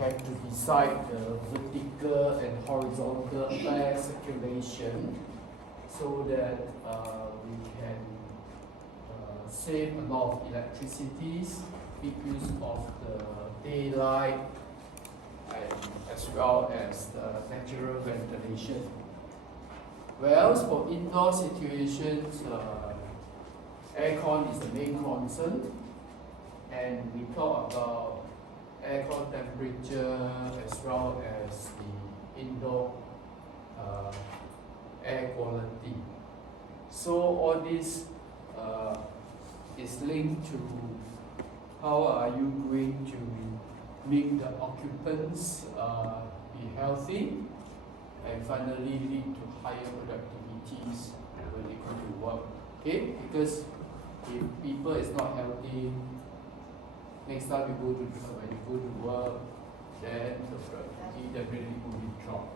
have to decide the vertical and horizontal air circulation so that we can save a lot of electricity, make use of the daylight, and as well as the natural ventilation. Whereas for indoor situations, aircon is the main concern, and we talk about aircon temperature as well as the indoor air quality. So all this is linked to how are you going to make the occupants be healthy and finally lead to higher productivities when they go to work. Okay, because if people is not healthy, next time when you go to work, then the productivity definitely will be dropped.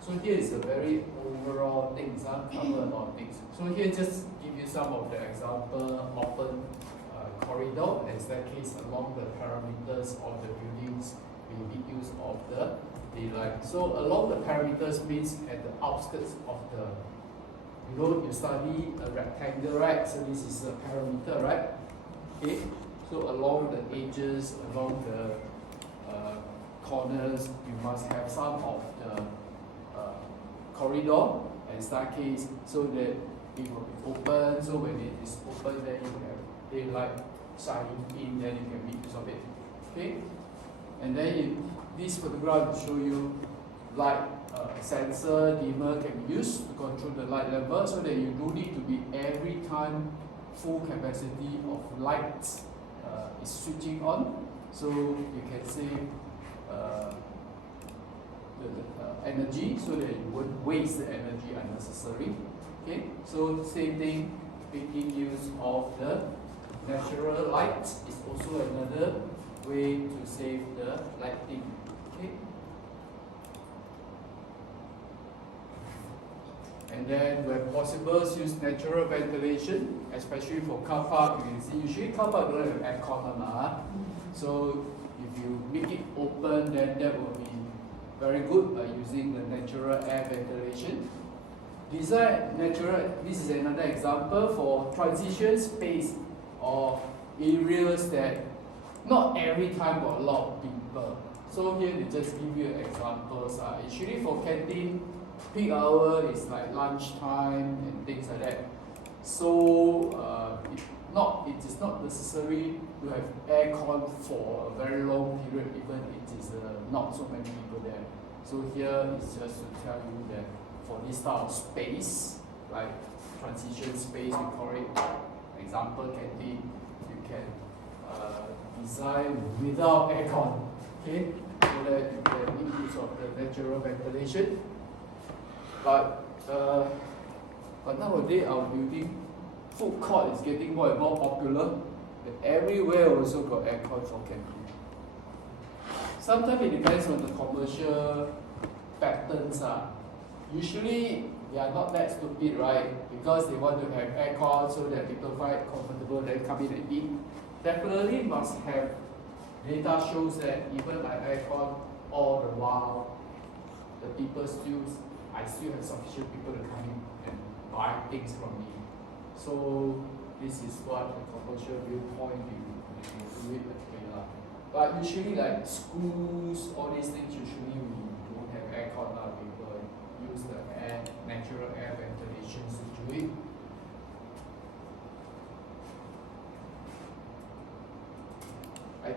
So here is a very overall things, cover a lot of things. So here just give you some of the example, open corridor and staircase along the perimeters of the buildings, we make use of the daylight. So along the perimeters means at the outskirts of the, you study a rectangle, right? So this is a perimeter, right? Okay. So along the edges, along the corners, you must have some of the corridor and staircase so that it will be open. So when it is open, then you have daylight shining in, then you can make use of it. Okay? And then this photograph will show you light sensor, dimmer can be used to control the light level so that you don't need to be every time full capacity of lights is switching on. So you can save the energy so that you won't waste the energy unnecessary. Okay, so same thing, making use of the natural light is also another way to save the lighting. Okay, and then where possible, use natural ventilation, especially for car park. You can see usually car park don't have aircon, so if you make it open, then that will be very good by using the natural air ventilation. Design natural, this is another example for transition space or areas that not every time got a lot of people. So here they just give you examples. Usually for canteen, peak hour is like lunchtime and things like that. So it is not necessary to have aircon for a very long period, even it is not so many people there. So here is just to tell you that for this type of space, like transition space, we call it, example canteen, you can design without aircon, okay, so that you can make use of the natural ventilation. But nowadays our building, food court is getting more and more popular, and everywhere also got aircon for canteen. Sometimes it depends on the commercial patterns. Usually they are not that stupid, right? Because they want to have aircon so that people find it comfortable, then come in and eat. Definitely must have data shows that even like aircon all the while, the people I still have sufficient people to come in and buy things from me. So this is what the commercial viewpoint you do it that way. But usually like schools, all these things, usually we don't have aircon now. People use the natural air ventilation to do it. I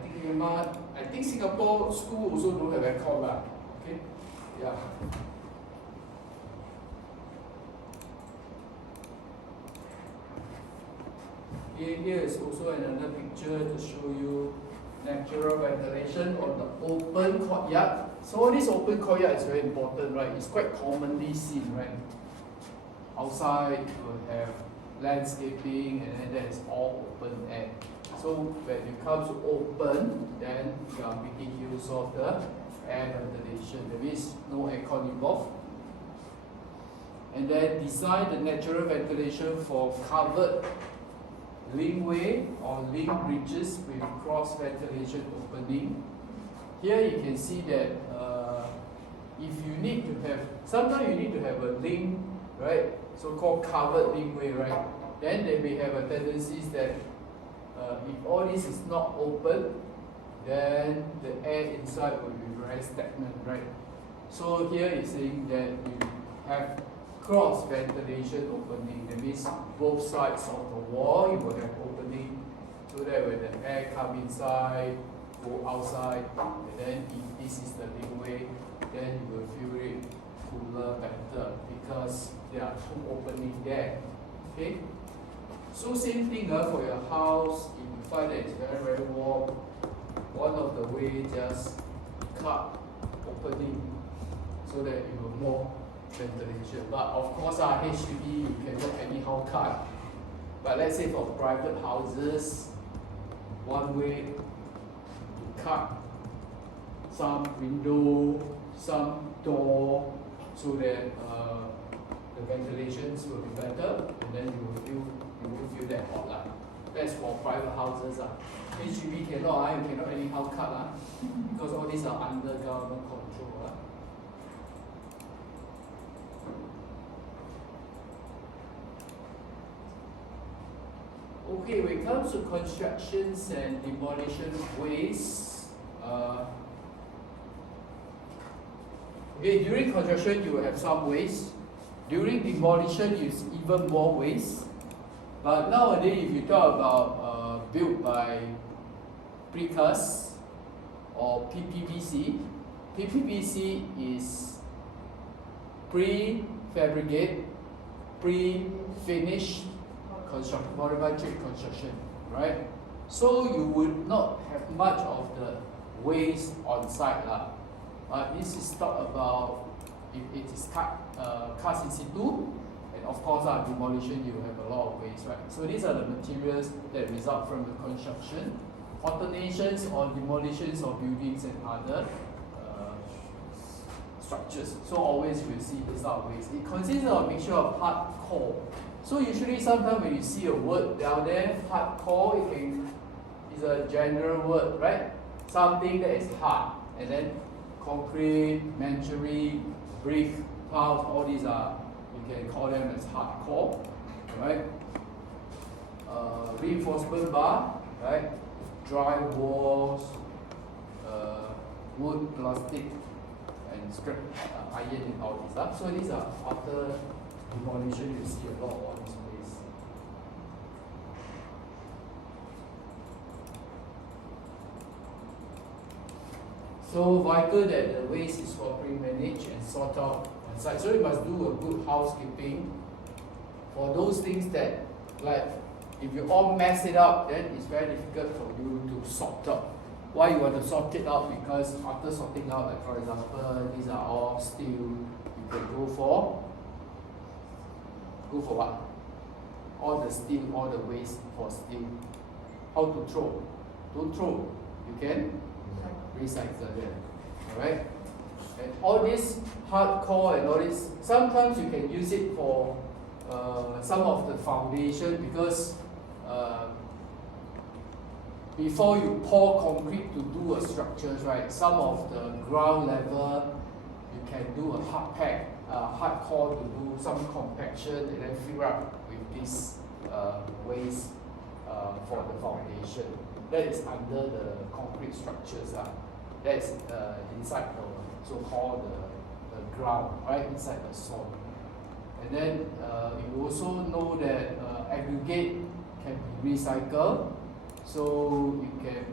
think Singapore school also don't have aircon lah. Okay, yeah. Here is also another picture to show you natural ventilation on the open courtyard. So this open courtyard is very important, right? It's quite commonly seen, right? Outside you will have landscaping and then there is all open air. So when it comes to open, then you are making use of the air ventilation. There is no aircon involved. And then design the natural ventilation for covered linkway or link bridges with cross ventilation opening. here you can see that if you need to have, sometimes you need to have a link, right? So-called covered linkway, right? Then they may have a tendency that if all this is not open, then the air inside will be very stagnant, right? So here it's saying that you have cross ventilation opening. That means both sides of the wall you will have opening, so that when the air come inside, go outside, and then if this is the linkway, then you will feel it cooler, better, because there are two openings there. Okay? So same thing for your house, if you find that it's very, very warm, one of the way just cut opening so that you have more ventilation. But of course HDB you cannot anyhow cut. But let's say for private houses, one way to cut some window, some door, so that the ventilations will be better, and then you won't feel that hot. That's for private houses. HDB cannot, you cannot anyhow cut, because all these are under government control. Okay, when it comes to constructions and demolition waste, okay, during construction you will have some waste. During demolition, it's even more waste. But nowadays, if you talk about built by precast or PPPC, PPPC is pre-fabricate, pre-finished construction, volumetric construction, right? So you would not have much of the waste on site. This is talk about if it is cast in situ, and of course demolition, you have a lot of waste, right? So these are the materials that result from the construction, alternations or demolitions of buildings and other structures. So always you will see this type of waste. It consists of a mixture of hard core. So usually sometimes when you see a word down there, hard core, is a general word, right? Something that is hard, and then concrete, masonry, brick, tiles, all these are, you can call them as hardcore, right? Reinforcement bar, right? Dry walls, wood, plastic, and scrap iron and all these. So these are after demolition, you see a lot of all these waste. So vital that the waste is properly managed and sorted out on site. So you must do a good housekeeping for those things that, like, if you all mess it up, then it's very difficult for you to sort out. Why you want to sort it out? Because after sorting out, like for example, these are all steel, you can go for what? All the steel, all the waste for steel. How to throw? Don't throw. You can recycle them. Alright? And all this hardcore and all this, sometimes you can use it for some of the foundation, because before you pour concrete to do a structures, right? Some of the ground level you can do a hard pack, hardcore to do some compaction and then fill up with this waste for the foundation. That is under the concrete structures. That's inside the so-called the ground, right inside the soil. And then you also know that aggregate can be recycled, so you can,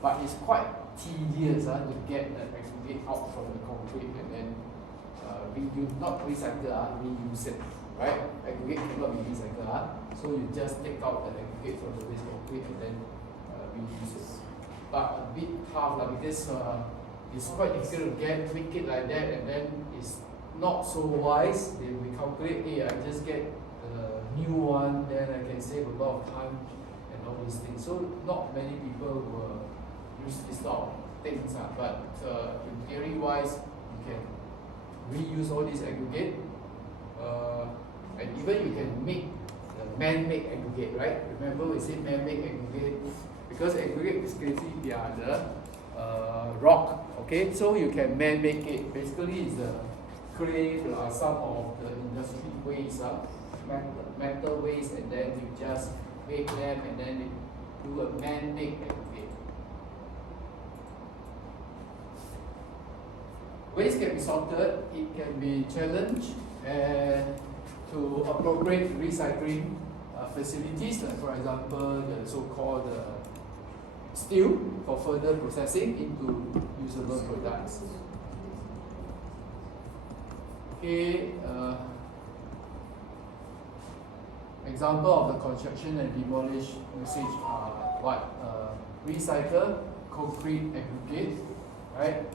but it's quite tedious to get the aggregate out from the concrete and then not recycle, reuse it, right? Aggregate cannot be recycled, so you just take out the aggregate from the waste concrete and then reuse it. But a bit tough because it's quite difficult to make it like that, and then it's not so wise. They will calculate, hey, I just get a new one, then I can save a lot of time and all these things. So not many people will use this sort of things, but in theory wise, you can reuse all these aggregate, and even you can make the man-made aggregate, right? Remember we say man-made aggregate, because aggregate basically they are the rock. Okay, so you can make it. Basically, it's the clay plus some of the industry waste, metal waste, and then you just make them and then you do a man-made aggregate. Waste can be sorted, it can be challenged, and to appropriate recycling facilities, like for example the so-called steel for further processing into usable products. Okay, example of the construction and demolish usage are what? Recycle concrete aggregate, right?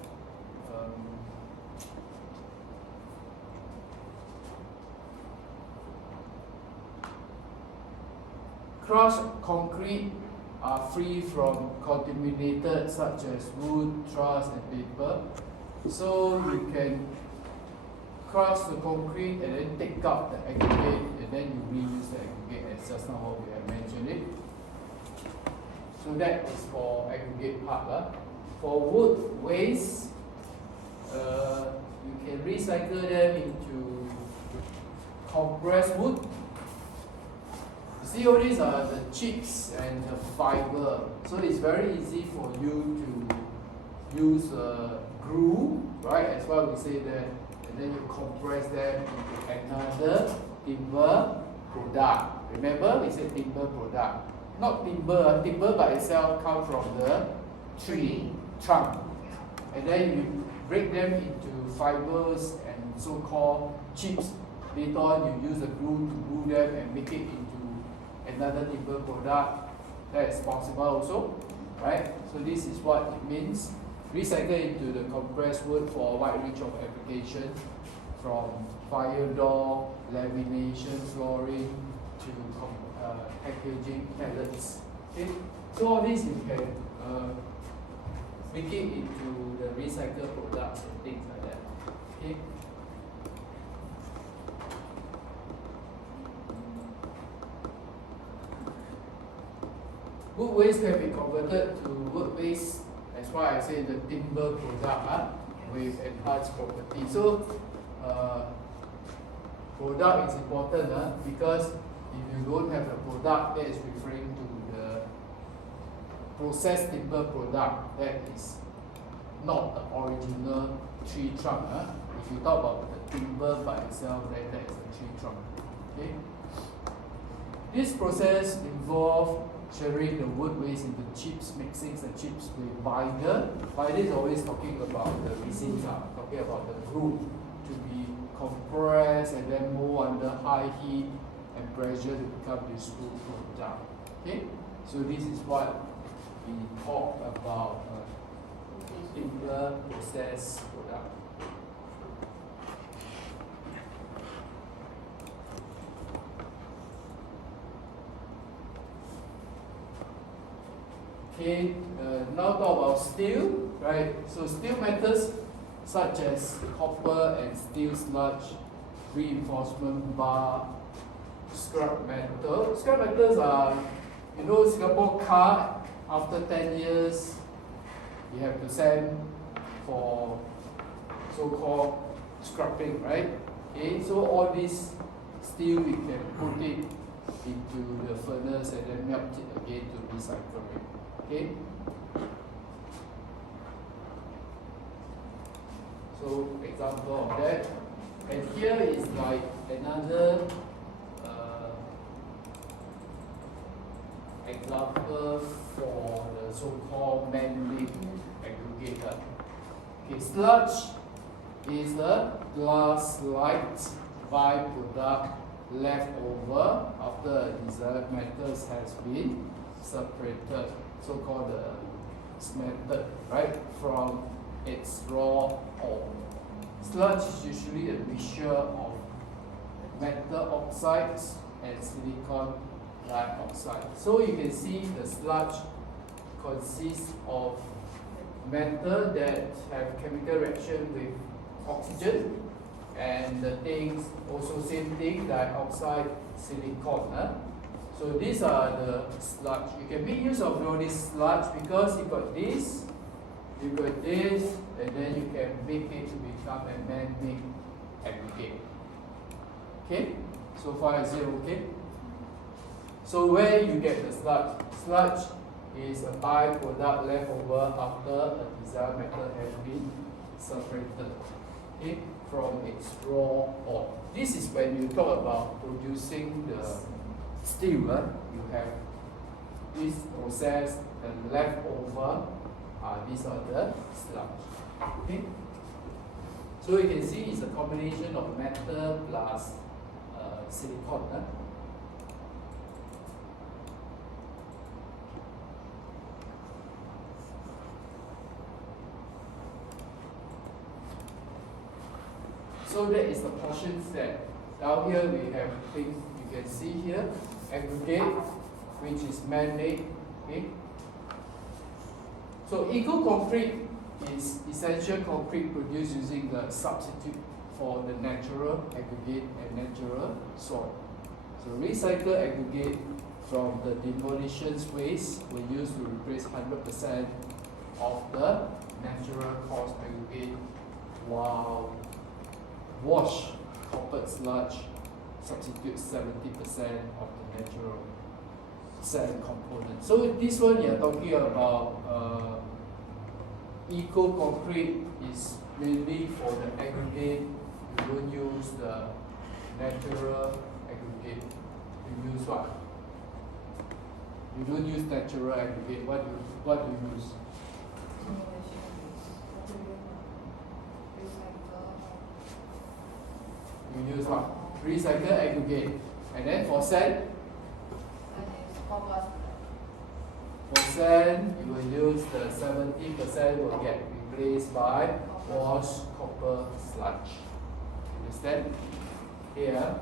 Crushed concrete are free from contaminated such as wood, truss, and paper. So you can crush the concrete and then take out the aggregate and then you reuse the aggregate as just now what we have mentioned it. So that is for aggregate part. For wood waste, you can recycle them into compressed wood. See, all these are the chips and the fiber, so it's very easy for you to use glue, right? As well we say that, and then you compress them into another timber product. Remember, we said timber product, not timber. Timber by itself comes from the tree trunk, and then you break them into fibers and so-called chips. Later on, you use the glue to glue them and make it into another timber product. That is possible also, right? So this is what it means. Recycle into the compressed wood for a wide range of application, from fire door, lamination, flooring, to packaging pellets. Okay, so all this you can make it into the recycled products and things like that. Okay. Wood waste can be converted to wood waste. That's why I say the timber product with enhanced property. So, product is important because if you don't have a product, that is referring to the processed timber product that is not the original tree trunk. If you talk about the timber by itself, then that is the tree trunk. Okay. This process involves sharing the wood waste into chips, mixing the chips with binder. Binder is always talking about the resins, talking about the glue to be compressed and then mold under high heat and pressure to become useful product. Okay, so this is what we talk about timber process product. Okay, now talk about steel, right? So steel metals such as copper and steel sludge, reinforcement bar, scrap metal. Scrap metals are, you know, Singapore car, after 10 years, you have to send for so-called scrapping, right? Okay, so all this steel, we can put it into the furnace and then melt it again to recycle it. Okay, so example of that, and here is like another example for the so-called man-made aggregator. Okay, sludge is a glass-like byproduct left over after a desired metals has been separated, so-called smelted, right, from its raw ore. Sludge is usually a mixture of metal oxides and silicon dioxide. So you can see the sludge consists of metal that have chemical reaction with oxygen, and the things also same thing, dioxide, silicon. So these are the sludge. You can make use of all this sludge because you got this You got this, and then you can make it to become a man-made aggregate. Okay? So far is it okay? So where you get the sludge? Sludge is a byproduct left over after a desired metal has been separated, okay, from its raw ore. This is when you talk about producing the steel. You have this process, the leftover. These are the sludge. Okay? So you can see it's a combination of metal plus silicon. So that is the portion set. Down here we have things you can see here, aggregate, which is man-made. Okay? So eco-concrete is essential concrete produced using the substitute for the natural aggregate and natural soil. So recycled aggregate from the demolitions waste were used to replace 100% of the natural coarse aggregate, while wash copper sludge substitutes 70% of the natural sand component. So this one you are talking about eco-concrete is mainly for the aggregate. You don't use the natural aggregate. You use what? You don't use natural aggregate. What do you use? You use what? Recycled aggregate. And then for sand? For sand, you will use the 70% will get replaced by washed copper sludge. Understand? Here.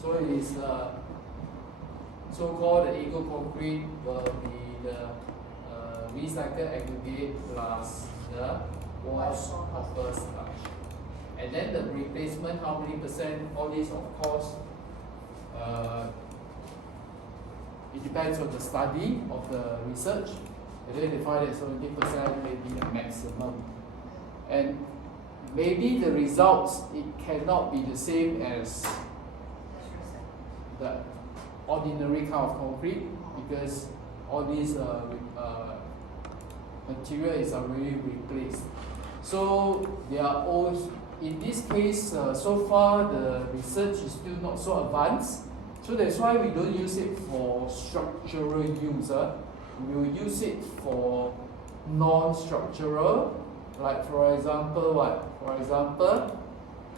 So it is so-called the eco-concrete will be the recycled aggregate plus the washed copper sludge. And then the replacement, how many percent? All these, of course, it depends on the study of the research. And then they find that 70% may be the maximum. And maybe the results, it cannot be the same as the ordinary kind of concrete, because all these material is already replaced. So they are all, in this case, so far the research is still not so advanced. So that's why we don't use it for structural use. We will use it for non-structural, like for example what? For example,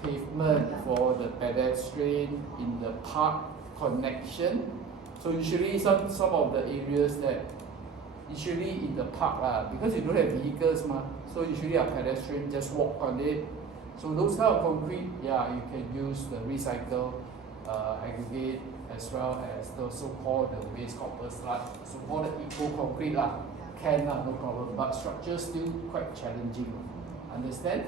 pavement for the pedestrian in the park connection. So usually some of the areas that usually in the park because you don't have vehicles so usually a pedestrian just walk on it. So those kind of concrete, you can use the recycled aggregate as well as the so-called the waste copper sludge, so-called the eco-concrete can no problem, but structure still quite challenging. Understand?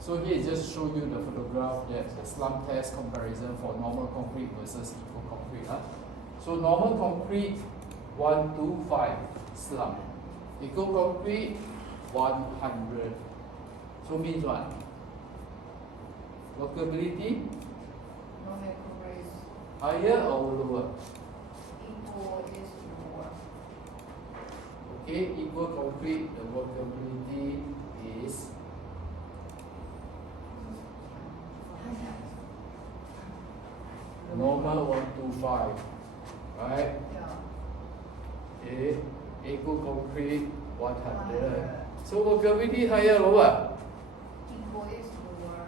So here just show you the photograph, that the slump test comparison for normal concrete versus eco-concrete. So normal concrete 125 slump, eco-concrete 100. So means what? Workability? Higher or lower? Equal is lower. Okay, equal concrete, the workability is normal 125, right? Yeah. Okay, equal concrete 100. So workability higher or lower? Equal is lower.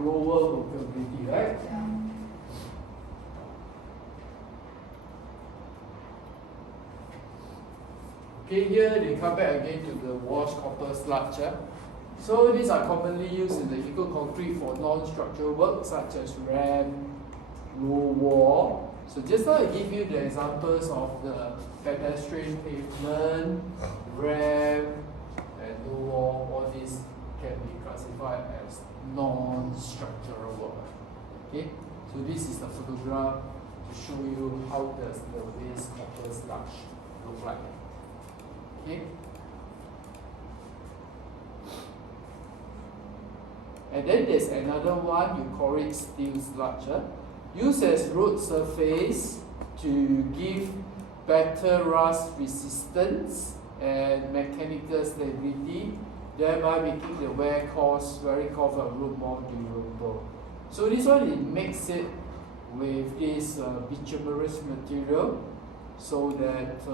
Lower workability, right? Yeah. Okay, here they come back again to the washed copper sludge. So these are commonly used in the eco-concrete for non-structural work such as ramp, low wall. So just now I give you the examples of the pedestrian pavement, ramp, and low wall. All these can be classified as non-structural work. Okay, so this is the photograph to show you how does the waste copper sludge look like. Okay. And then there's another one, you call it steel sludge. Used as road surface to give better rust resistance and mechanical stability, thereby making the wear cost very cost of road more durable. So this one, it makes it with this bituminous material so that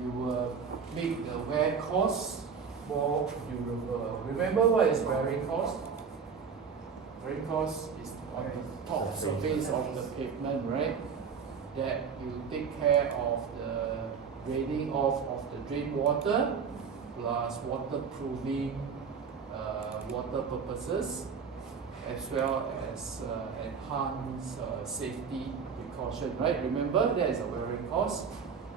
you will make the wear cost more durable. Remember what is wearing cost? Wearing cost is on the top surface of the pavement, right? That you take care of the draining off of the drain water plus waterproofing water purposes, as well as enhance safety precaution, right? Remember, that is a wearing cost.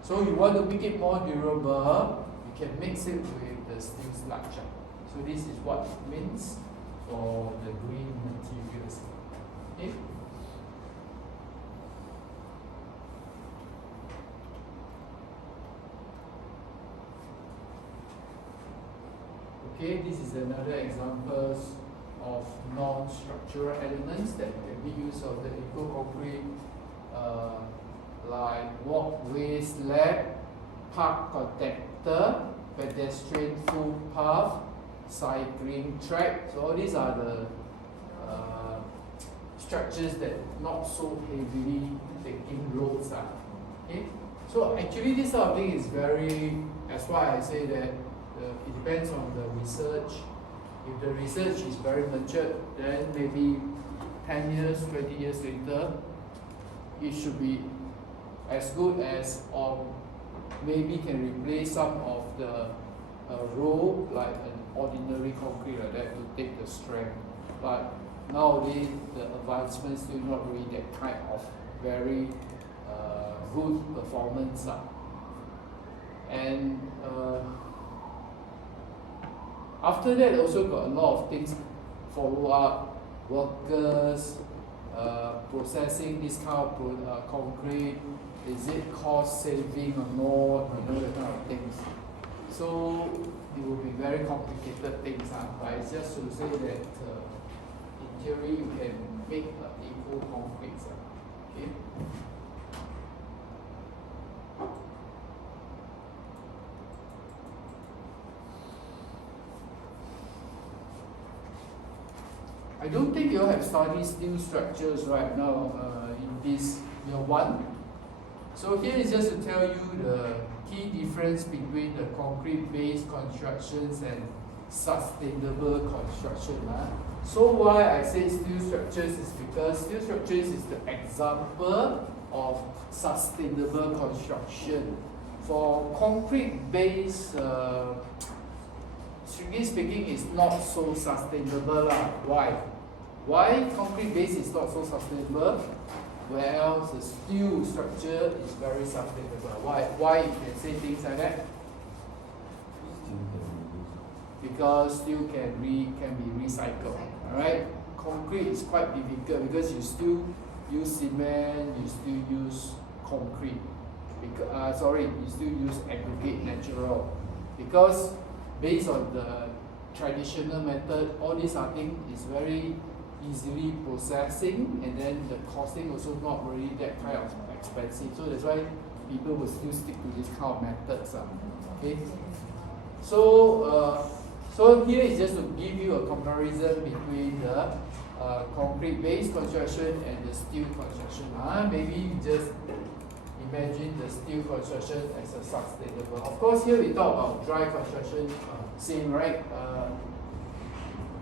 So you want to make it more durable, you can mix it with the steel sludge. So this is what it means for the green materials. Okay? Okay, this is another example of non-structural elements that can be used of the eco-concrete, like walkway slab, park connector, pedestrian footpath, cycling track. So all these are the structures that not so heavily taking loads. Okay? So actually this sort of thing is very, that's why I say that it depends on the research. If the research is very matured, then maybe 10 years, 20 years later, it should be as good as, or maybe can replace some of the road, like an ordinary concrete like that, to take the strength. But nowadays, the advancements still not really that kind of very good performance. And after that, also got a lot of things follow up, workers, processing this kind of concrete, is it cost saving or not, that kind of things. So it will be very complicated things, but it's just to say that in theory you can make eco concrete. Okay? I don't think you all have studied steel structures right now in this year 1. So here is just to tell you the key difference between the concrete-based constructions and sustainable construction. So why I say steel structures is because steel structures is the example of sustainable construction. For concrete-based, strictly speaking, is not so sustainable. Why? Why concrete-based is not so sustainable? Well, the steel structure is very sustainable. Why you can say things like that? Because steel can be recycled. Alright? Concrete is quite difficult because you still use cement, you still use concrete. You still use aggregate natural. Because based on the traditional method, all these things is very easily processing, and then the costing also not really that kind of expensive. So that's why people will still stick to this kind of methods. Okay. So here is just to give you a comparison between the concrete-based construction and the steel construction. Maybe you just imagine the steel construction as a sustainable. Of course, here we talk about dry construction, same, right?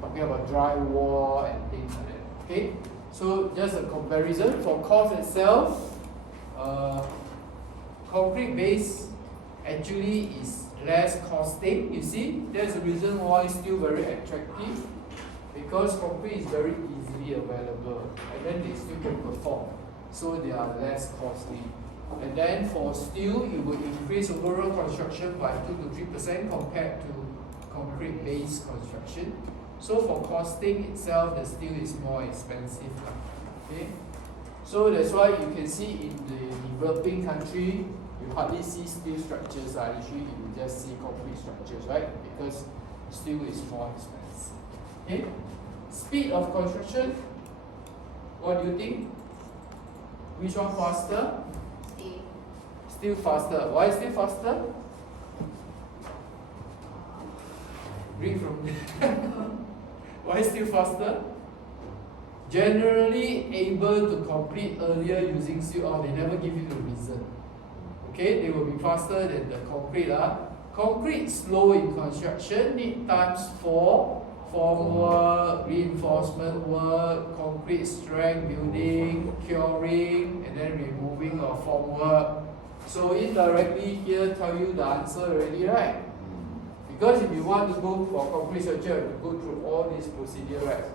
Talking about drywall and things like that. Okay, so just a comparison for cost itself. Concrete base actually is less costing. You see, that's the reason why it's still very attractive, because concrete is very easily available, and then they still can perform, so they are less costly. And then for steel, it will increase overall construction by 2 to 3% compared to concrete-based construction. So for costing itself, the steel is more expensive. Okay. So that's why you can see in the developing country, you hardly see steel structures. Actually, you just see concrete structures, right? Because steel is more expensive. Okay? Speed of construction. What do you think? Which one faster? Steel. Steel faster. Why steel faster? Read from there. Why steel faster? Generally able to complete earlier using steel. Oh, they never give you the reason. Okay, they will be faster than the concrete. Concrete slow in construction, need times for formwork, reinforcement work, concrete strength building, curing, and then removing of formwork. So indirectly here tell you the answer already, right? Because if you want to go for concrete structure, you go through all these procedure, right?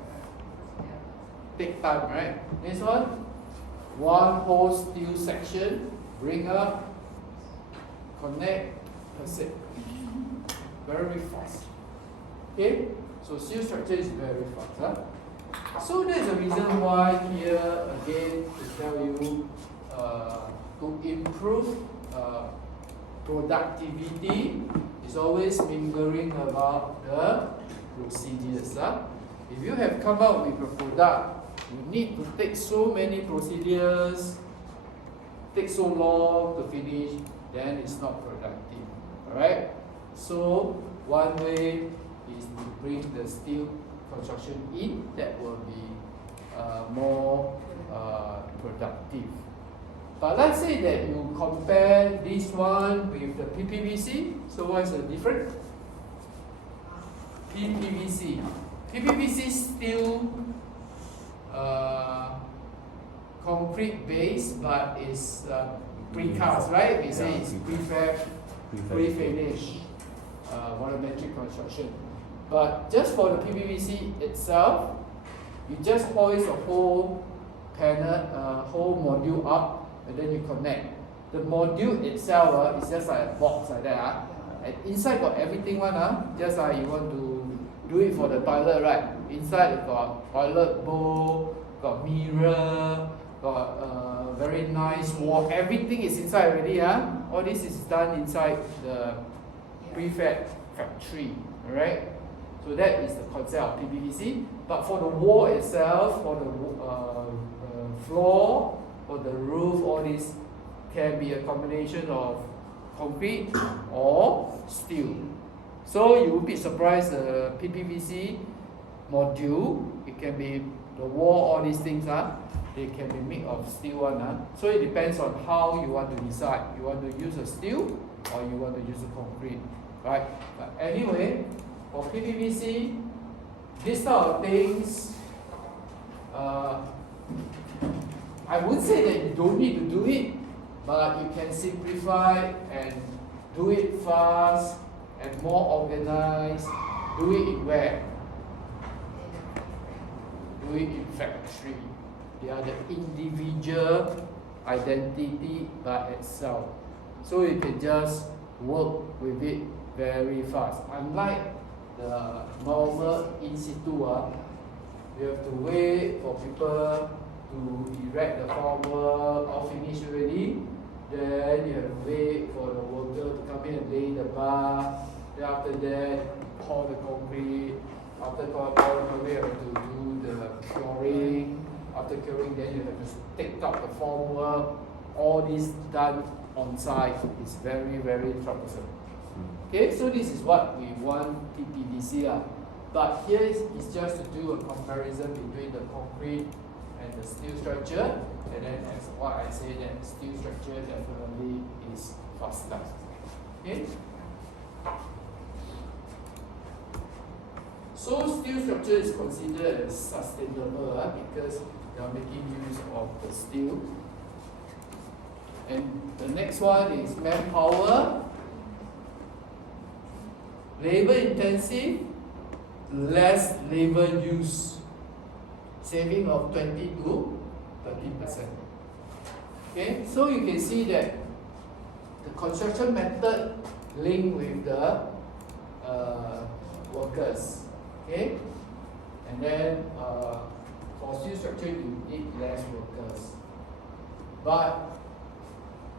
Take time, right? Next one, one whole steel section, bring up, connect, that's it. Very fast. Okay? So steel structure is very fast. So there's a reason why here again to tell you to improve productivity is always mingling about the procedures. If you have come up with a product, you need to take so many procedures, take so long to finish, then it's not productive. Alright? So one way is to bring the steel construction in, that will be more productive. But let's say that you compare this one with the PPVC, so what is the difference? PPVC. PPVC still concrete based, but it's precast, right? We say it's prefab, pre-finish, volumetric construction. But just for the PPVC itself, you just hoist a whole panel, whole module up, and then you connect. The module itself is just like a box like that. And inside got everything one, just like you want to do it for the toilet, right? Inside it got toilet bowl, got mirror, got very nice wall. Everything is inside already. All this is done inside the prefab factory. Alright? So that is the concept of PPVC. But for the wall itself, for the floor, for the roof, all this can be a combination of concrete or steel. So you will be surprised, the PPVC module, it can be the wall, all these things, they can be made of steel one. So it depends on how you want to decide. You want to use a steel or you want to use a concrete, right? But anyway, for PPVC, this type of things, I would say that you don't need to do it, but you can simplify and do it fast and more organized. Do it in where? Do it in factory. They are the individual identity by itself. So you can just work with it very fast. Unlike the normal in situ, you have to wait for people to erect the formwork or finish already. Then you have to wait for the worker to come in and lay the bar. Then after that, pour the concrete. After pouring the concrete, you have to do the curing. After curing, then you have to take out the formwork. All this done on site is very, very troublesome. Okay, so this is what we want PPVC. But here is just to do a comparison between the concrete and the steel structure, and then as what I say, that steel structure definitely is faster. Okay. So steel structure is considered as sustainable because they are making use of the steel. And the next one is manpower, labor intensive, less labor use, saving of 20 to 30%. Okay, so you can see that the construction method linked with the workers. Okay, and then for steel structure you need less workers. But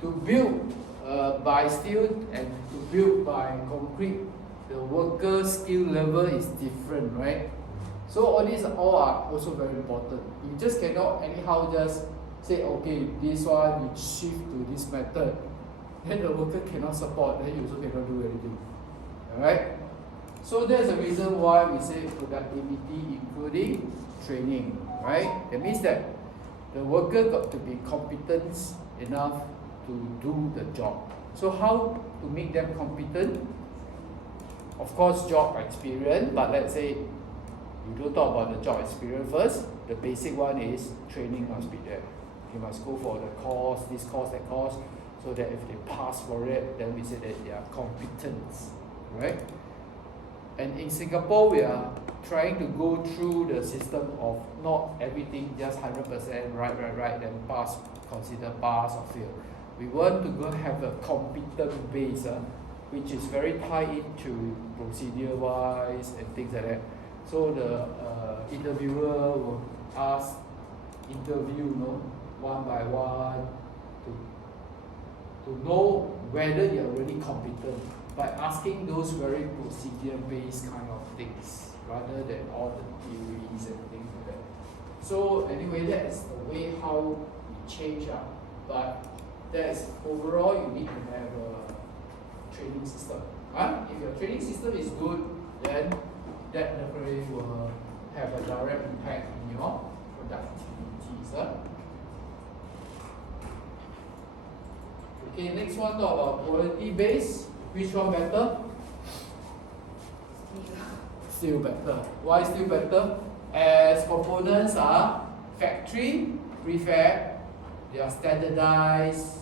to build by steel and to build by concrete, the worker skill level is different, right? So all these all are also very important. You just cannot anyhow just say, okay, this one you shift to this method. Then the worker cannot support, then you also cannot do anything. Alright? So that's the reason why we say productivity including training. Right? That means that the worker got to be competent enough to do the job. So how to make them competent? Of course, job experience, but let's say you don't talk about the job experience first. The basic one is training must be there. You must go for the course, this course, that course, so that if they pass for it, then we say that they are competent, right? And in Singapore, we are trying to go through the system of not everything just 100% right, then pass, consider pass or fail. We want to go have a competent base, which is very tied into procedure-wise and things like that. So the interviewer will interview, one by one to know whether they are really competent by asking those very procedure-based kind of things rather than all the theories and things like that. So anyway, that's the way how we change up. But that's overall you need to have a training system. If your training system is good, then that definitely will have a direct impact on your productivities. Okay, next one talk about quality base. Which one better? Still better. Why still better? As components are factory, prefab, they are standardized,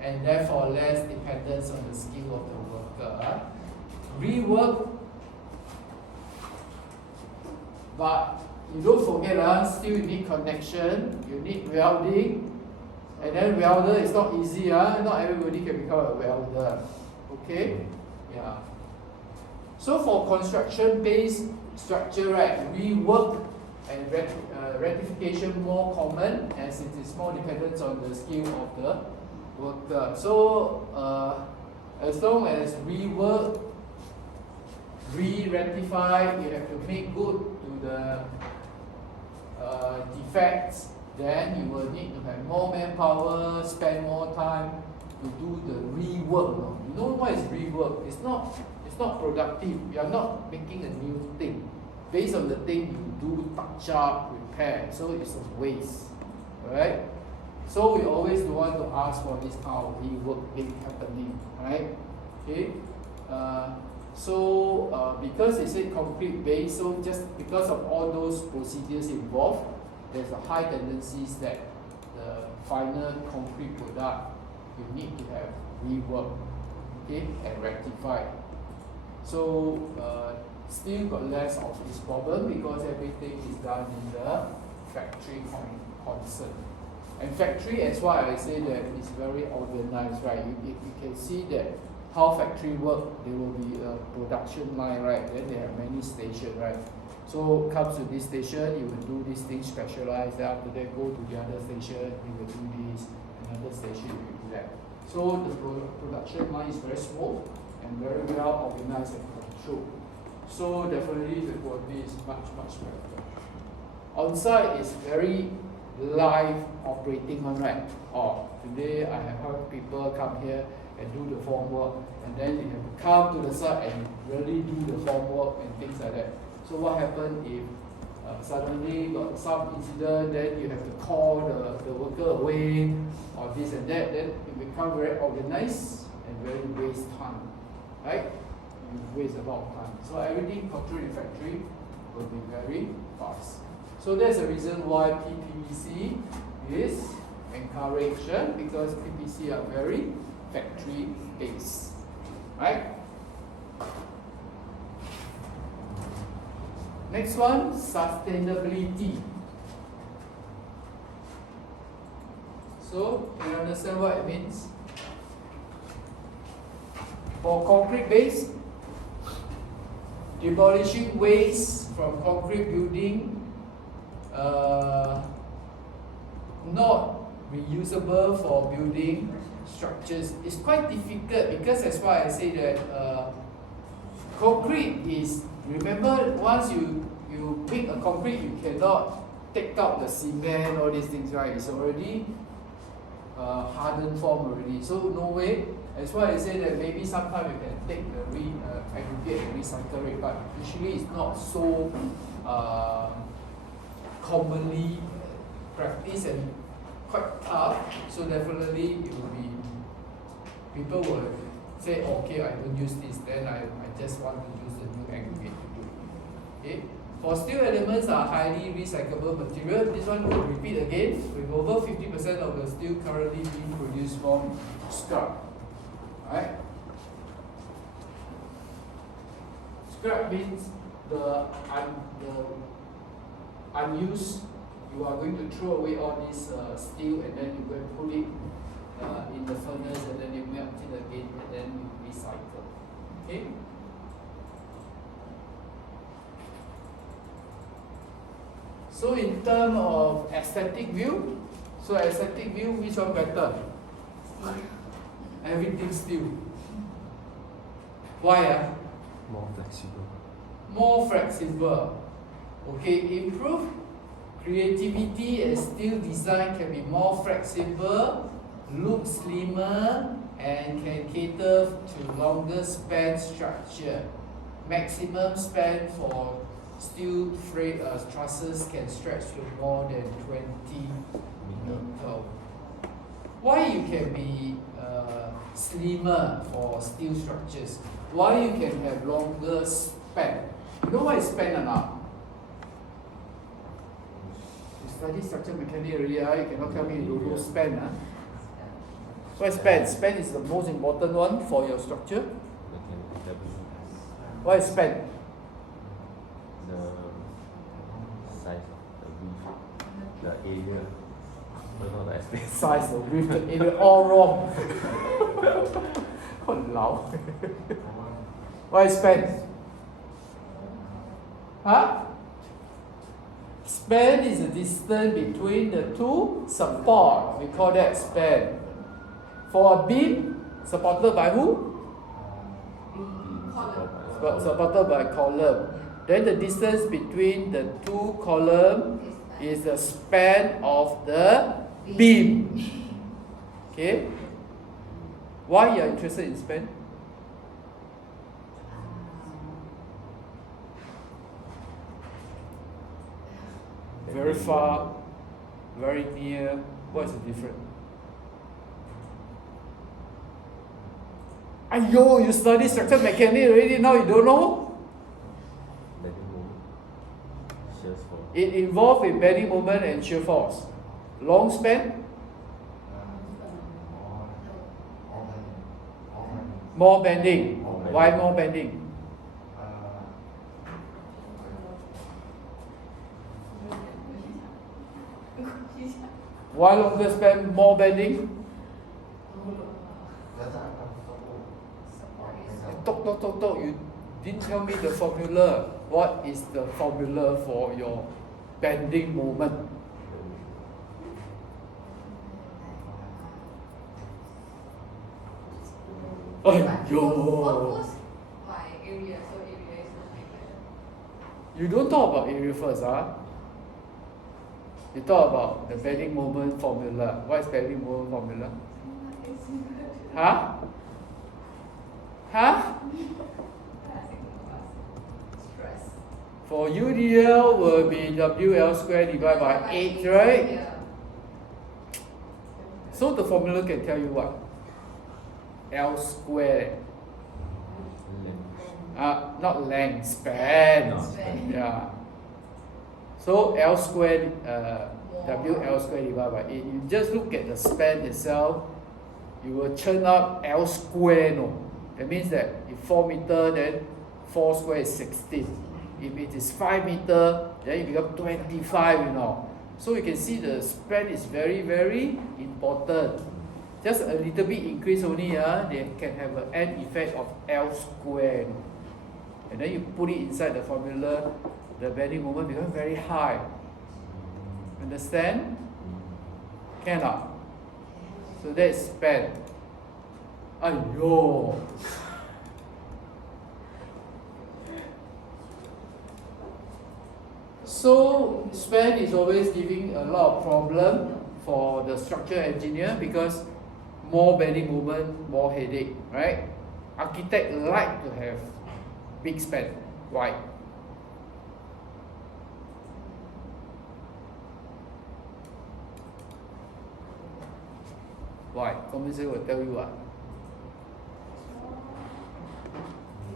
and therefore less dependence on the skill of the worker. Rework, but you don't forget, still you need connection, you need welding, and then welder is not easy, not everybody can become a welder. Okay? Yeah. So for construction-based structure, right, rework and rectification more common as it is more dependent on the skill of the worker. So as long as rework, re-rectify, you have to make good to the defects, then you will need to have more manpower, spend more time to do the rework. You know what is rework? It's not productive. You are not making a new thing. Based on the thing you do touch up, repair, so it's a waste. Alright? So we always don't want to ask for this kind of rework thing happening. Right? Okay? Because it's a concrete base, so just because of all those procedures involved, there's a high tendencies that the final concrete product you need to have rework, okay, and rectified. So still got less of this problem because everything is done in the factory concern. And factory, as why I say that it's very organized, right? You can see that how factory work, there will be a production line, right? Then they have many stations, right? So comes to this station, you will do this thing specialized, then after that go to the other station, you will do this, another station you will do that. So the production line is very small and very well organized and controlled. So definitely the quality is much better. On-site is very live operating one, right? Today I have heard people come here and do the form work, and then you have to come to the site and really do the form work and things like that. So what happens if suddenly got some incident, then you have to call the worker away or this and that, then it becomes very organized and very waste time, right? You waste a lot of time. So everything controlled in factory will be very fast. So that's the reason why PPC is encouraged, because PPC are very factory based, right? Next one, sustainability. So, you understand what it means? For concrete base, demolishing waste from concrete building not reusable for building structures. It's quite difficult because that's why I say that concrete is, remember, once you make a concrete, you cannot take out the cement, all these things, right? It's already hardened form already, so no way. That's why I say that maybe sometimes you can take the aggregate and recycle it, but usually it's not so commonly practiced and quite tough. So definitely it will be, people will say, okay, I don't use this, then I just want to use the new aggregate to do it. Okay? For steel elements are highly recyclable material. This one will repeat again, with over 50% of the steel currently being produced from scrap. Alright? Scrap means the unused, you are going to throw away all this steel and then you go and put it in the furnace and then you melt it again and then you recycle. Okay? So in terms of aesthetic view, which one better? Everything steel. Why? More flexible. More flexible. Okay, improve creativity and steel design can be more flexible, look slimmer, and can cater to longer span structure. Maximum span for steel frame trusses can stretch to more than 20 meters. Why you can be slimmer for steel structures? Why you can have longer span? You know what is span or not? You study structural mechanics already, you cannot tell me you don't know span. What is span? Span is the most important one for your structure. What is span? The size of the roof, the area. No, the space. Size of roof, the area, all wrong. Walao. What is span? Huh? Span is the distance between the two supports. We call that span. For a beam, supported by who? Supported by column. Then the distance between the two columns is the span of the beam. Okay? Why you are interested in span? Very far, very near. What is the difference? Aiyo, you study structural mechanics already, now you don't know? It involves a bending moment and shear force. Long span? More bending. Why more bending? Why longer span, more bending? Talk. You didn't tell me the formula. What is the formula for your bending moment? Aiyo. You don't talk about area first, You talk about the bending moment formula. What is bending moment formula? Huh? For UDL will be WL squared divided by 8, right? So the formula can tell you what? L squared. Not length, span. Yeah. So L squared, WL squared divided by 8. You just look at the span itself, you will churn out L squared. No? That means that if 4 meter, then 4 squared is 16. If it is 5 meter, then it becomes 25, So you can see the span is very, very important. Just a little bit increase only, they can have an end effect of L squared. And then you put it inside the formula, the bending moment becomes very high. Understand? Can not? So that is span. Aiyo. So span is always giving a lot of problem for the structural engineer because more bending moment, more headache, right? Architect like to have big span. Why? Why? Common sense will tell you what?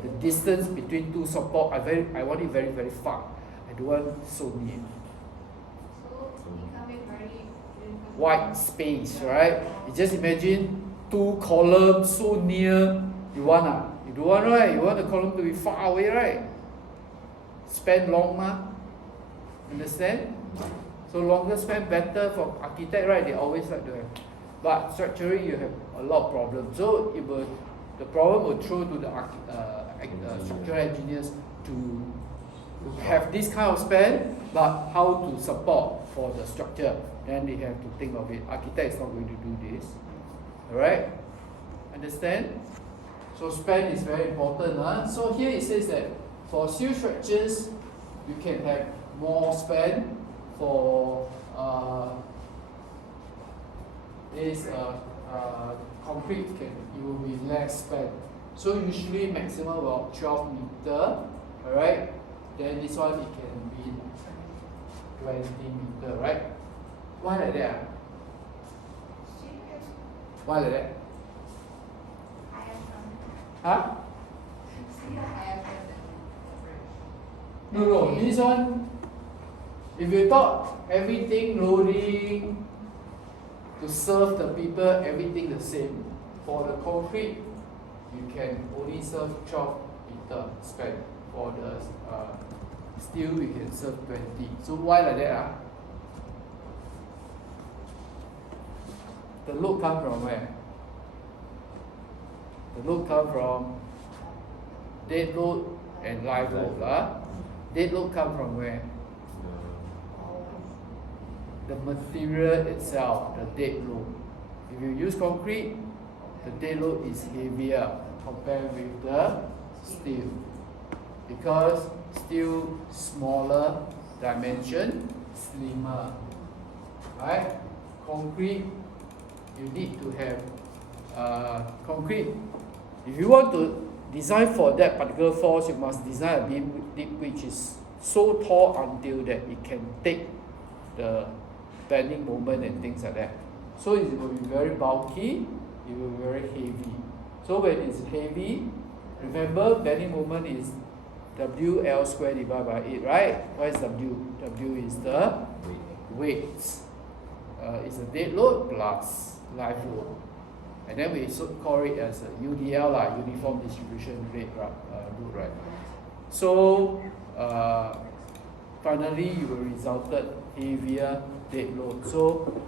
The distance between two support, I want it very, very far. I don't want so near. So becoming very White space, right? You just imagine two columns so near. You want You don't want, right? You want the column to be far away, right? Span long, ma? Understand? So longer span better for architect, right? They always like to have. But structurally, you have a lot of problems. So the problem will throw to the structural engineers to have this kind of span, but how to support for the structure. Then they have to think of it. Architect is not going to do this. Alright? Understand? So span is very important. Huh? So here it says that for steel structures, you can have more span. For concrete, it will be less span. So usually maximum about 12 meter. Alright? Then this one it can be 20 meter, right? Why like that? Why like that? Huh? No, this one, if you thought everything loading to serve the people, everything the same. For the concrete, you can only serve 12 meter span. For the steel, we can serve 20. So why like that? The load come from where? The load come from dead load and live load. Dead load come from where? The material itself, the dead load. If you use concrete, the dead load is heavier compared with the steel. Because steel smaller dimension, slimmer. Right? Concrete, you need to have concrete. If you want to design for that particular force, you must design a beam which is so tall until that it can take the bending moment and things like that. So it will be very bulky, it will be very heavy. So when it's heavy, remember bending moment is WL squared divided by 8, right? What is W? W is the weight. It's a dead load plus live load. And then we call it as a UDL, uniform distribution rate, load, right? So finally you will resulted heavier dead load. So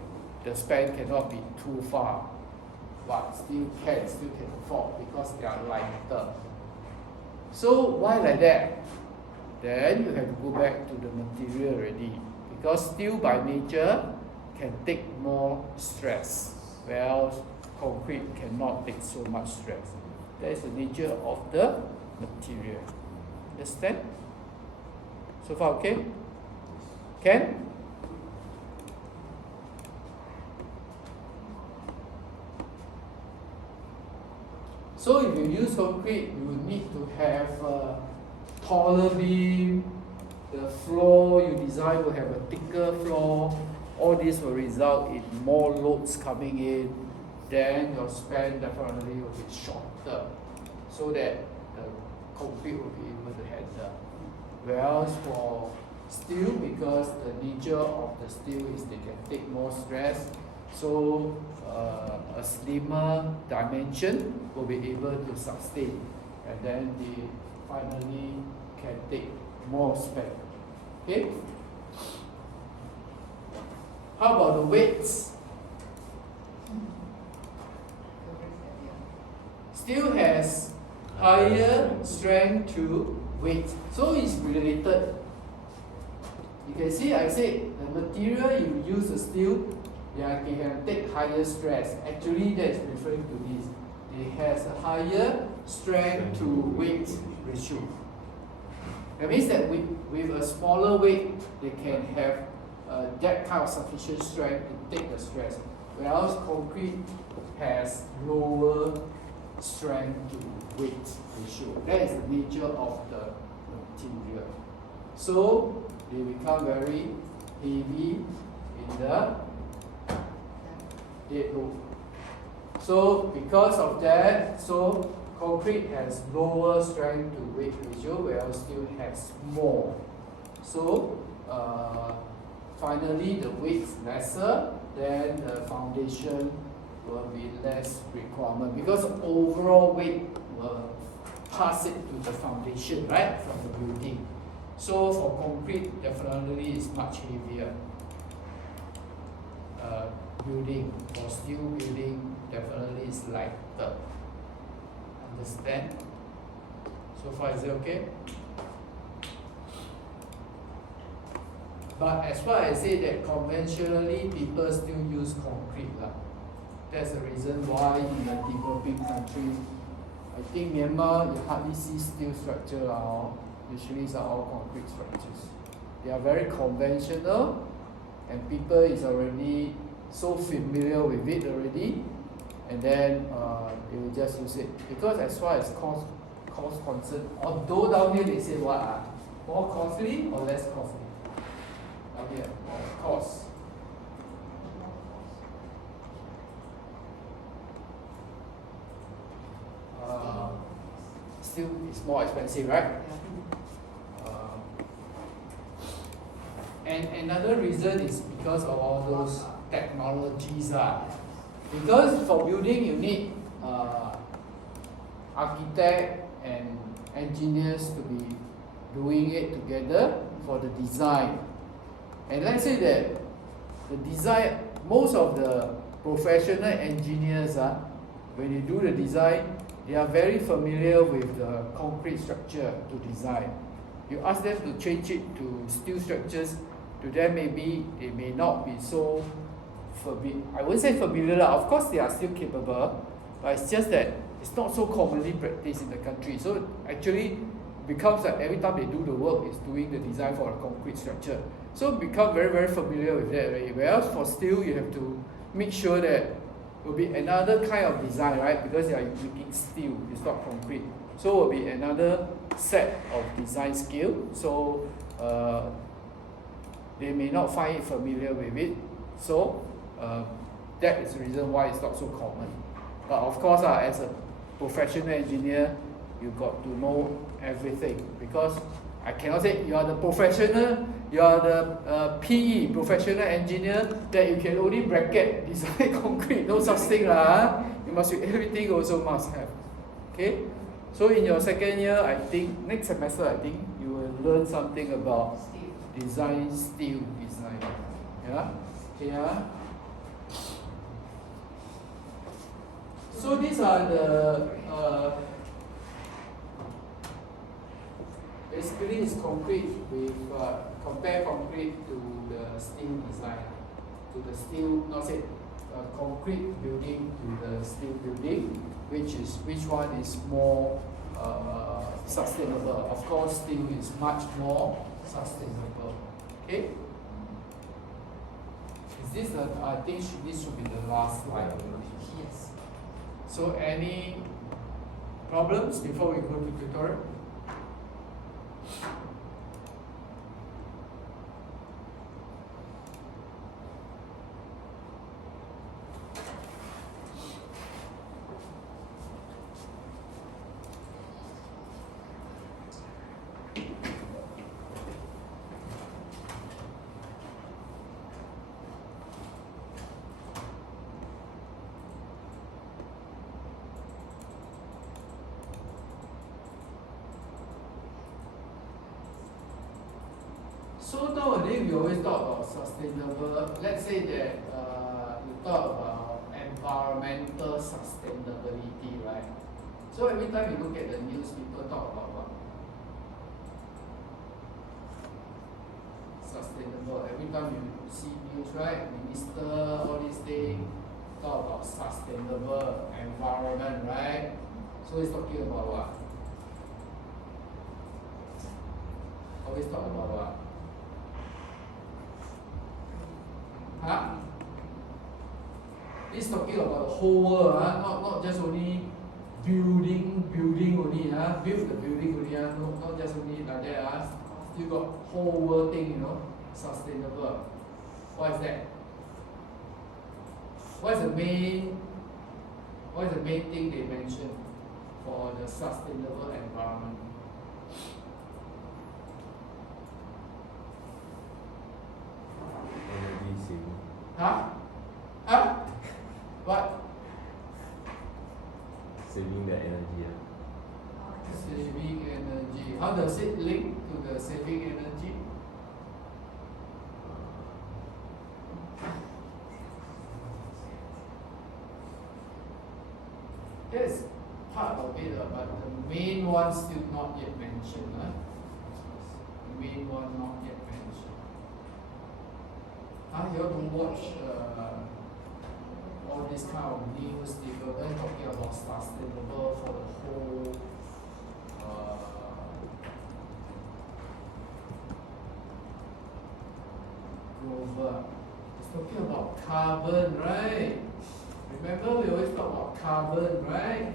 the span cannot be too far, but still can fall because they are lighter. So why like that? Then you have to go back to the material already, because steel by nature can take more stress, whereas concrete cannot take so much stress. That is the nature of the material. Understand? So far okay? Can? So if you use concrete, you will need to have a taller beam, the floor you design will have a thicker floor. All this will result in more loads coming in. Then your span definitely will be shorter, so that the concrete will be able to handle. Whereas for steel, because the nature of the steel is they can take more stress, so a slimmer dimension will be able to sustain, and then they finally can take more span. Okay? How about the weights? Steel has higher strength to weight, so it's related. You can see I said the material you use the steel they can take higher stress. Actually, that's referring to this. It has a higher strength to weight ratio. That means that with a smaller weight, they can have that kind of sufficient strength to take the stress. Whereas concrete has lower strength to weight ratio. That is the nature of the material. So they become very heavy in the dead load. So because of that, so concrete has lower strength to weight ratio, whereas steel has more. So finally the weight is lesser, then the foundation will be less requirement because overall weight will pass it to the foundation, right, from the building. So for concrete, definitely is much heavier. Building, for steel building, definitely is lighter. Understand? So far, is it okay? But as far as I say that conventionally people still use concrete lah. That's the reason why in the developing country, I think Myanmar, you hardly see steel structure lah. Usually it's all concrete structures. They are very conventional, and people is already so familiar with it already, and then they will just use it. Because as far as cost concern, although down here they say what more costly or less costly? Down here, cost. Steel is more expensive, right? And another reason is because of all those technologies. Because for building you need architect and engineers to be doing it together for the design. And let's say that the design, most of the professional engineers, when they do the design, they are very familiar with the concrete structure to design. You ask them to change it to steel structures, to them maybe they may not be so I wouldn't say familiar. Of course they are still capable, but it's just that it's not so commonly practiced in the country. So actually becomes like every time they do the work is doing the design for a concrete structure. So become very, very familiar with that already. Whereas for steel you have to make sure that will be another kind of design, right? Because they are using steel, it's not concrete. So will be another set of design skill. So they may not find it familiar with it. So that is the reason why it's not so common. But of course, as a professional engineer, you got to know everything, because I cannot say you are the professional, you are the PE, professional engineer, that you can only bracket, design concrete, no such thing lah. You must be everything also must have. Okay? So in your second year, I think, next semester, I think, you will learn something about design, steel design. Yeah? Yeah. So these are the basically it's concrete with compare concrete to the steel design, to the steel, not say concrete building to the steel building, which one is more sustainable. Of course, steel is much more sustainable. Okay. Is this I think this should be the last slide. Yes. So any problems before we go to tutorial? So nowadays we always talk about sustainable. Let's say that you talk about environmental sustainability, right? So every time you look at the news, people talk about what? sustainable. Every time you see news, right? Minister, all these things, talk about sustainable environment, right? So it's talking about what? Always talk about what? Huh? It's talking about the whole world, not just only building only, build the building only, not just only like that, still got whole world thing, sustainable. What is that? What is the main thing they mention for the sustainable environment? Energy saving. Huh? What? Saving the energy. Saving energy. How does it link to the saving energy? That's part of it, but the main one still not yet mentioned. The main one not yet mentioned. You don't watch all this kind of news, they were talking about sustainable for the whole global. It's talking about carbon, right? Remember we always talk about carbon, right?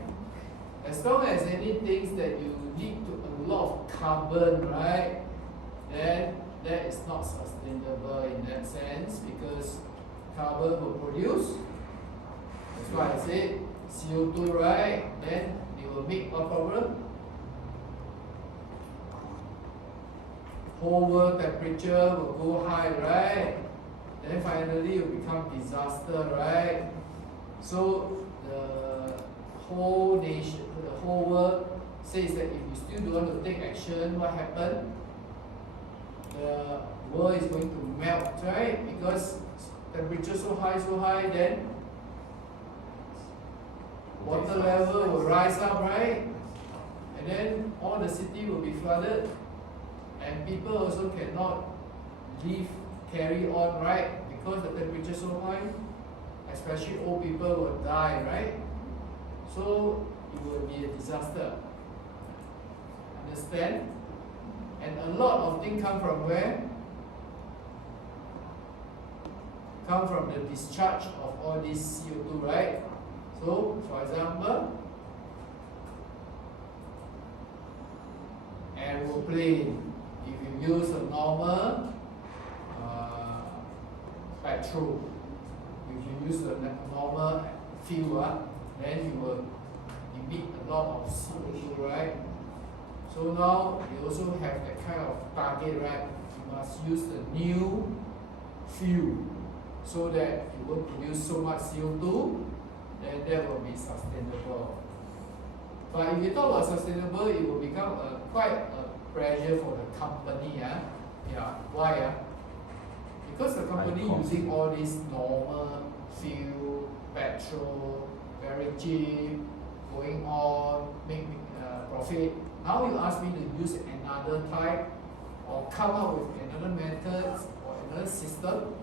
As long as any things that you need to a lot of carbon, right? Then that is not sustainable in that sense because carbon will produce. That's why I said CO2, right? Then they will make a problem. Whole world temperature will go high, right? Then finally it will become disaster, right? So the whole nation, the whole world says that if you still don't want to take action, what happened? The world is going to melt, right? Because temperature so high, then water level will rise up, right? And then all the city will be flooded, and people also cannot live, carry on, right? Because the temperature so high, especially old people will die, right? So it will be a disaster. Understand? And a lot of things come from where? Come from the discharge of all this CO2, right? So, for example, aeroplane. If you use a normal petrol, if you use a normal fuel, then you will emit a lot of CO2, right? So now you also have that kind of target, right? You must use the new fuel so that you won't produce so much CO2, then that will be sustainable. But if you talk about sustainable, it will become quite a pressure for the company. Yeah. Why? Because the company using all this normal fuel, petrol, very cheap, going on, make profit. Now you ask me to use another type or come up with another methods or another system.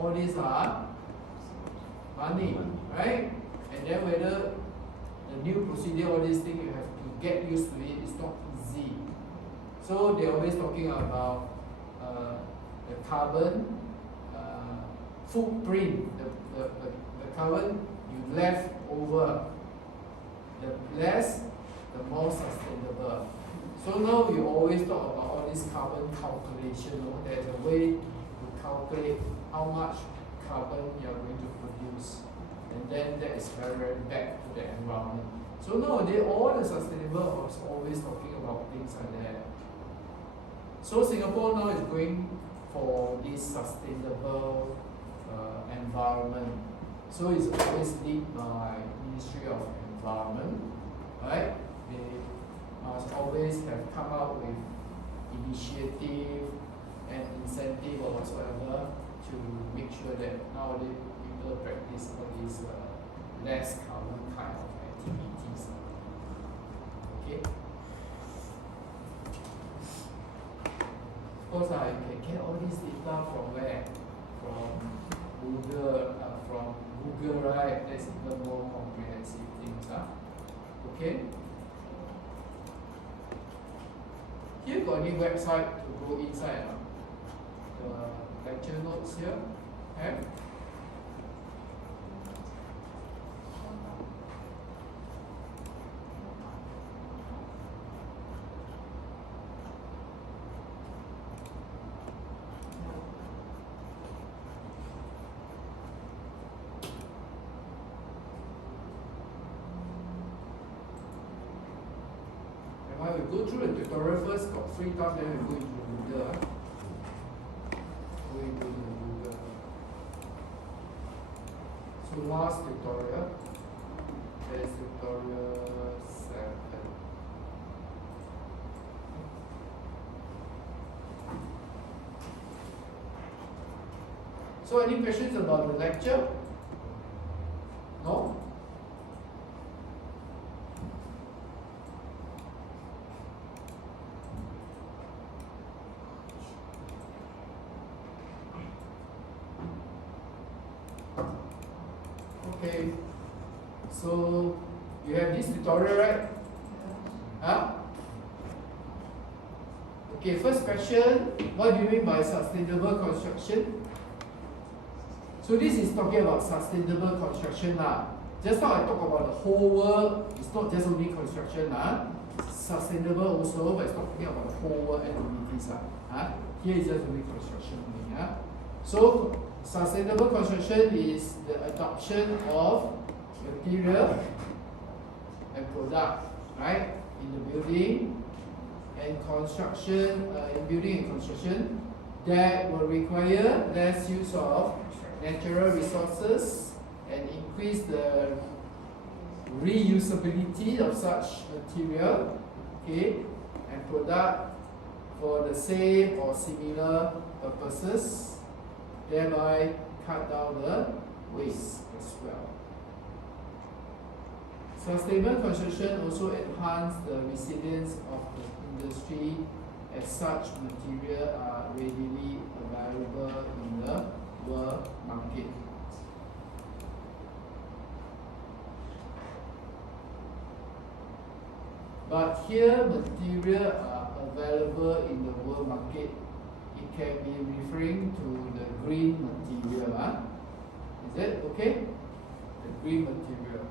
All these are money, right? And then whether the new procedure, all these things, you have to get used to it. It's not easy. So they're always talking about the carbon footprint, the carbon you left over. The less, the more sustainable. So now you always talk about all this carbon calculation. There's a way to calculate how much carbon you're going to produce. And then that is very, very bad to the environment. So nowadays, all the sustainable is always talking about things like that. So Singapore now is going for this sustainable environment. So it's always led by Ministry of Environment, right? They must always have come up with initiative and incentive or whatsoever to make sure that nowadays people practice all these less carbon kind of activities. Okay. Of course, I can get all this data from where? From Google, right? That's even more comprehensive things. Okay? Here got any website to go inside? The lecture notes here? Have? We go through the tutorial first, got free time, then we go into Google. Go into the Google. So last tutorial, there's tutorial 7. So any questions about the lecture? No? Okay, so you have this tutorial, right? Huh? Okay, first question, what do you mean by sustainable construction? So this is talking about sustainable construction. Just now I talk about the whole world, it's not just only construction. Sustainable also, but it's talking about the whole world activities. Here is just only construction. So sustainable construction is the adoption of material and product, right, in the building and construction, in building and construction that will require less use of natural resources and increase the reusability of such material, okay, and product for the same or similar purposes, thereby cut down the waste as well. Sustainable construction also enhance the resilience of the industry as such material are readily available in the world market. But here material are available in the world market, it can be referring to the green material. Is it okay? The green material.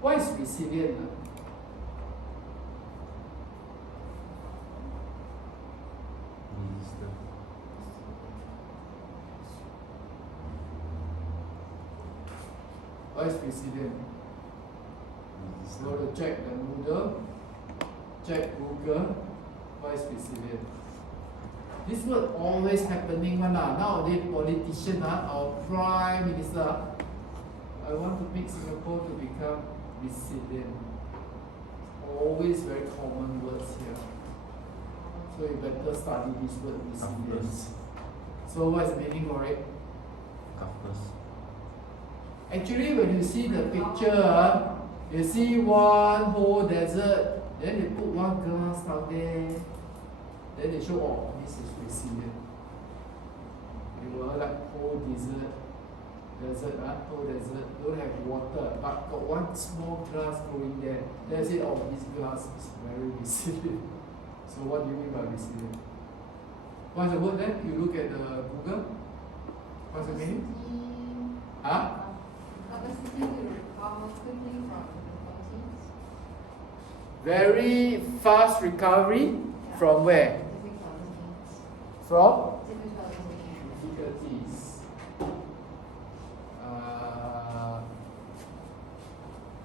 What is resilient? What is resilient? Go to check the Moodle, check Google, what is resilient? This word always happening nowadays politician, our prime minister, I want to make Singapore to become resilient. Always very common words here. So you better study this word resilience. So what is the meaning for it? Actually, when you see the picture, you see one whole desert, then they put one glass down there, then they show, oh, this is resilient. You know, like whole desert, whole desert, don't have water, but got one small glass going there. Then they say, oh, this glass is very resilient. So what do you mean by resilient? What's the word then? You look at the Google. What's the meaning? Capacity to recover quickly from difficulties. Very fast recovery from where? Difficulties. From? Difficulties.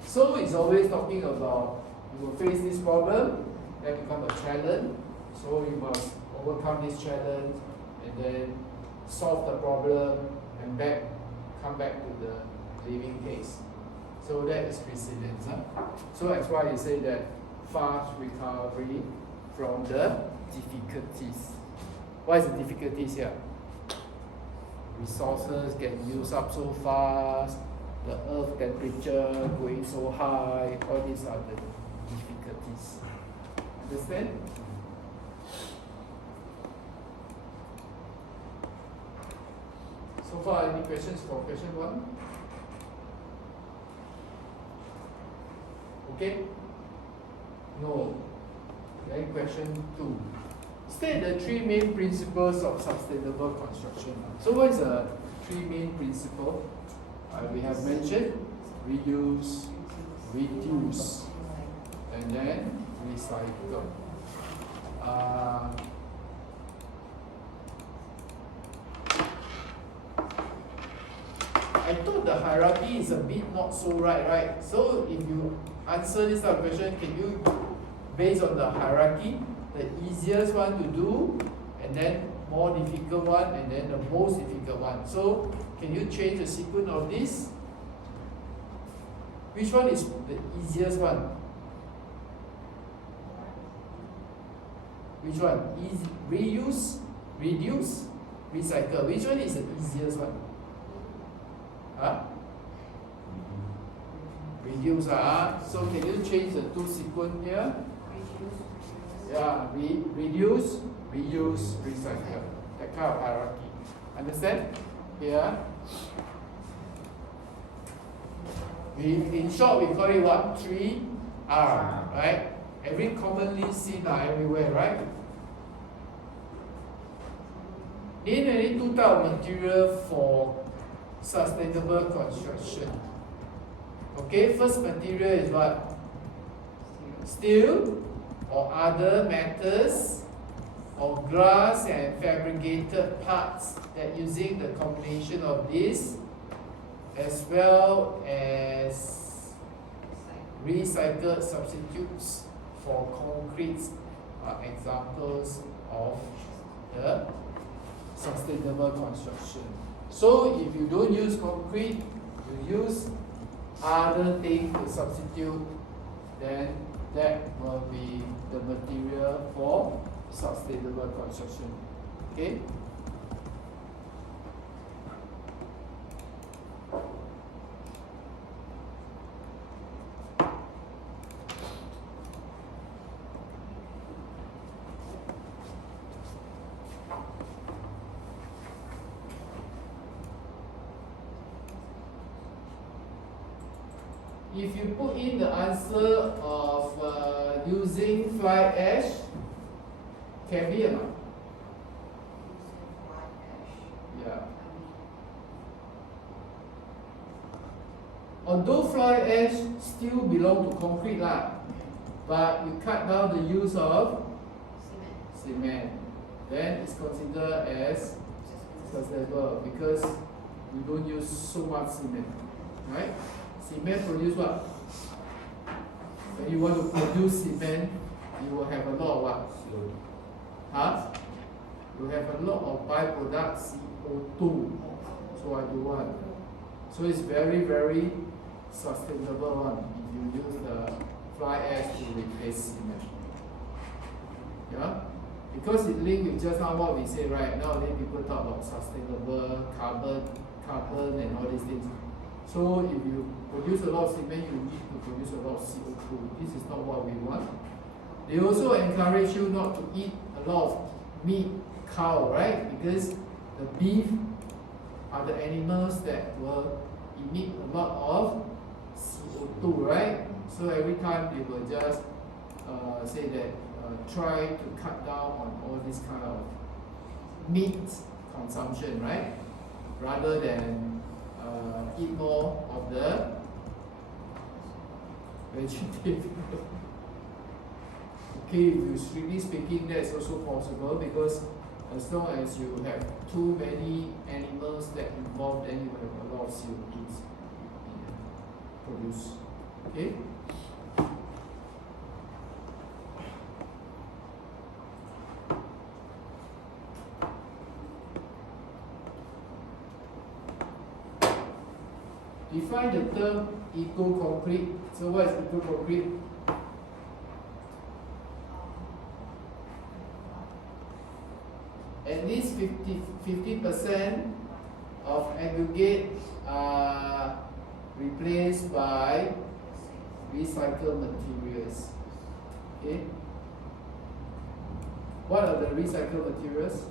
So it's always talking about you will face this problem, then become a challenge. So you must overcome this challenge and then solve the problem and come back to the living case. So that is resilience. So that's why you say that fast recovery from the difficulties. What is the difficulties here? Resources get used up so fast, the earth temperature going so high, all these are the difficulties. Understand? So far, any questions for question 1? Okay? No. Then question 2. State the 3 main principles of sustainable construction. So what is the 3 main principles? We have mentioned reuse, reduce, and then recycle. I thought the hierarchy is a bit not so right? So if you answer this type of question, can you, based on the hierarchy, the easiest one to do, and then more difficult one, and then the most difficult one. So can you change the sequence of this? Which one is the easiest one? Which one? Easy. Reuse, reduce, recycle. Which one is the easiest one? Huh? Reduce. So can you change the 2 sequence here? Yeah, reduce, reuse, recycle. That kind of hierarchy. Understand? Here. In short, we call it what? 3R, right? Every commonly seen everywhere, right? Need only 2 types of material for sustainable construction. Okay, first material is what? Steel or other metals or glass and fabricated parts that using the combination of this as well as recycled substitutes for concrete are examples of the sustainable construction. So if you don't use concrete, you use other things to substitute, then that will be the material for sustainable construction. Okay? If you put in the answer of using fly ash, can be or not? Yeah. Although fly ash still belong to concrete lah, but you cut down the use of cement, then it's considered as sustainable because you don't use so much cement, right? Cement produce what? When you want to produce cement, you will have a lot of what? Huh? You have a lot of byproducts, CO2. So I do what? So it's very, very sustainable one if you use the fly ash to replace cement. Yeah? Because it linked with just now what we said, right? Nowadays people talk about sustainable carbon and all these things. So if you produce a lot of cement, you need to produce a lot of CO2. This is not what we want. They also encourage you not to eat a lot of meat, cow, right? Because the beef are the animals that will emit a lot of CO2, right? So every time they will just say that try to cut down on all this kind of meat consumption, right? Rather than eat more of the vegetarian. Okay, if you strictly speaking, that's also possible because as long as you have too many animals that involve, then you have a lot of CO2 produced. Okay. Define the term eco-concrete. So what is eco-concrete? At least 50% of aggregate are replaced by recycled materials. Okay? What are the recycled materials?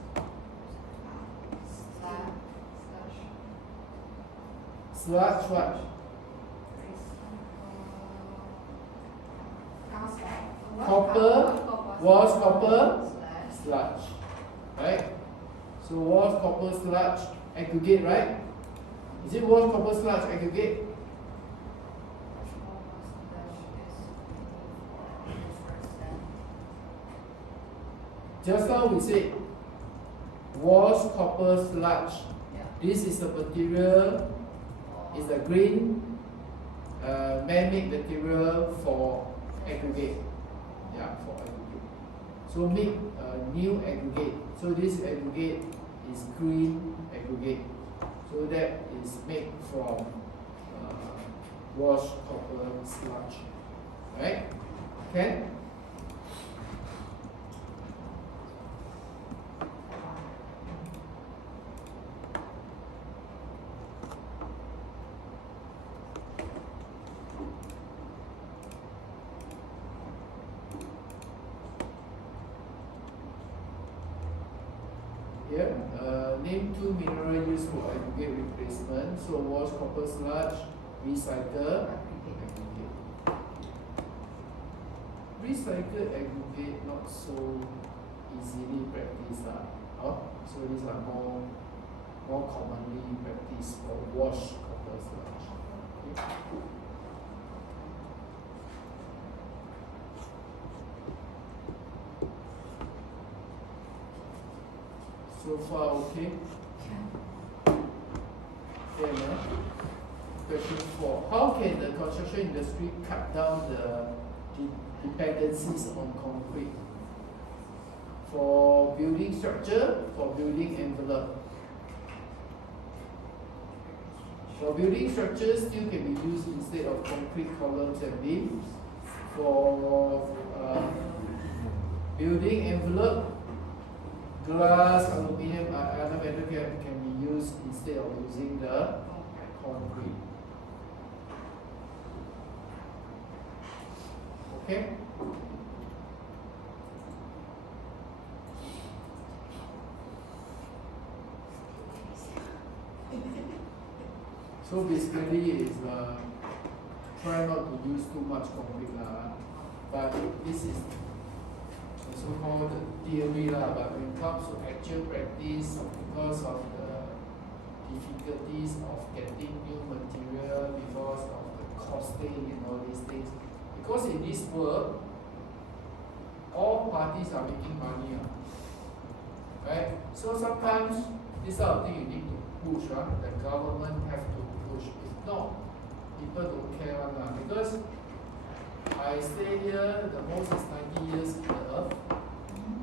Sludge, what? Copper, was copper, sludge. Right? So was copper, sludge, aggregate, right? Is it was copper, sludge, aggregate? Just now we said was copper, sludge. This is the material, is a green man-made material for aggregate. Yeah, for aggregate. So make a new aggregate. So this aggregate is green aggregate. So that is made from washed copper sludge. Right? Okay? Here, name two mineral used for aggregate replacement. So wash copper sludge, recycle, aggregate. Recycle aggregate not so easily practiced. So these are more commonly practiced for wash copper sludge. Okay. So far okay? Okay, no? Question 4. How can the construction industry cut down the dependencies on concrete? For building structure, for building envelope. For building structures, steel can be used instead of concrete columns and beams. For building envelope, glass, aluminium, other metal can be used instead of using the concrete. Okay? So basically is try not to use too much concrete but this is so-called theory but when it comes to actual practice, because of the difficulties of getting new material, because of the costing and all these things, because in this world all parties are making money, right? So sometimes this sort of thing you need to push, the government have to push. If not, people don't care because I stay here, the most is 90 years on the earth.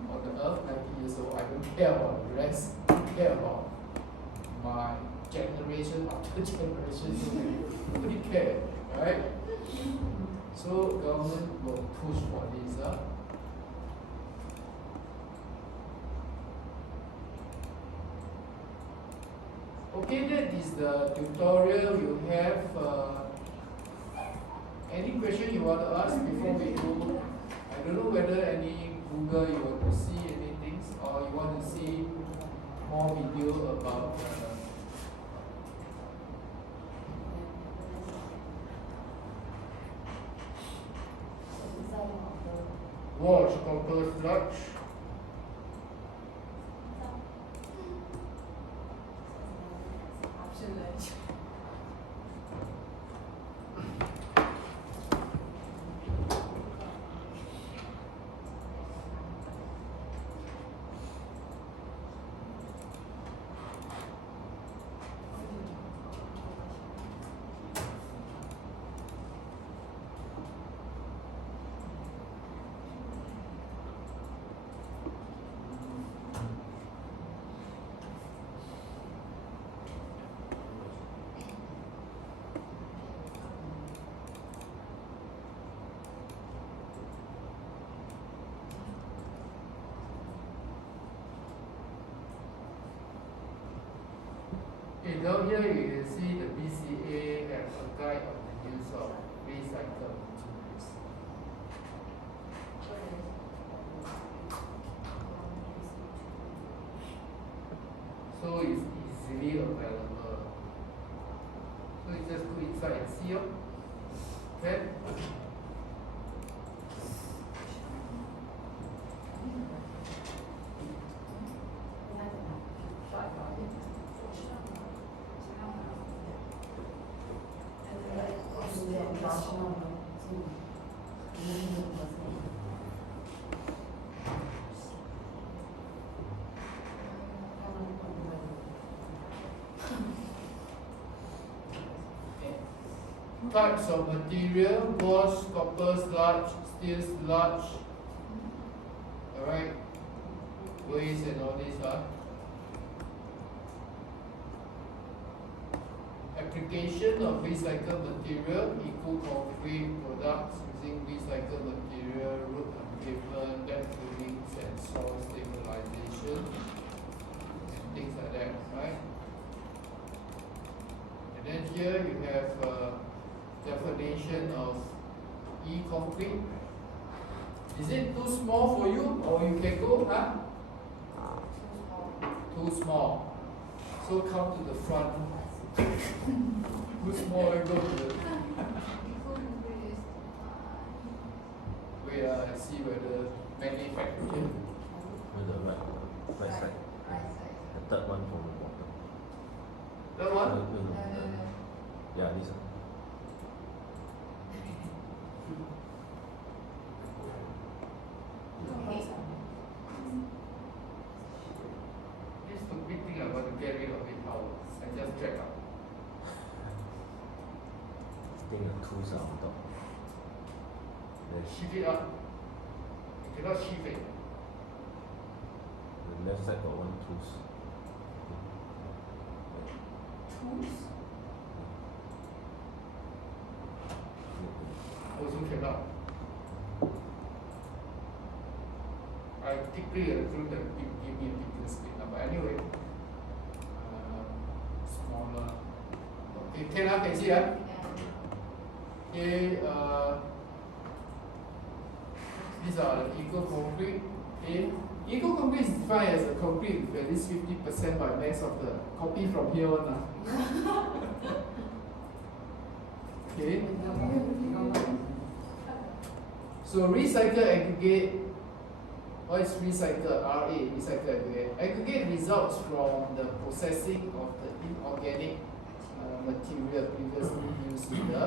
On the earth, 90 years old. I don't care about the rest. I care about my generation after generation. Nobody care, right? So government will push for this. Okay, that is the tutorial you have. Any question you want to ask before we go? I don't know whether any Google you want to see anything or you want to see more video about wash copper sludge. Okay, down here you can see the BCA has a guide on the use of recycled materials. so it's easily available. So you just go inside and see. Okay? Types of material: wash, copper, sludge, steel sludge. Alright? Waste and all this. Application of recycled material: eco-concrete products using recycled material, road pavement, dam fillings and soil stabilization, and things like that, right? And then here you have definition of e-concrete. Is it too small for you, or you can go, Too small. So come to the front. Too small and go to the wait, I see whether manufacturing. On the right side. The third one from the bottom. That one? No. Yeah, this one. This stupid thing I want to get rid of it how I just check out. I think the tools are on top. Shift it up. You cannot shift it. The left side got one tools. Tools? Also cannot. I quickly through the give me a bigger screen now. But anyway, smaller. Okay, can see Yeah. Okay, these are the eco-concrete. Okay, eco-concrete is defined as a concrete with at least 50% by mass of the copy from here on. Okay. So recycle aggregate. What is recycle? RA, recycle aggregate. Aggregate results from the processing of the inorganic material previously used in the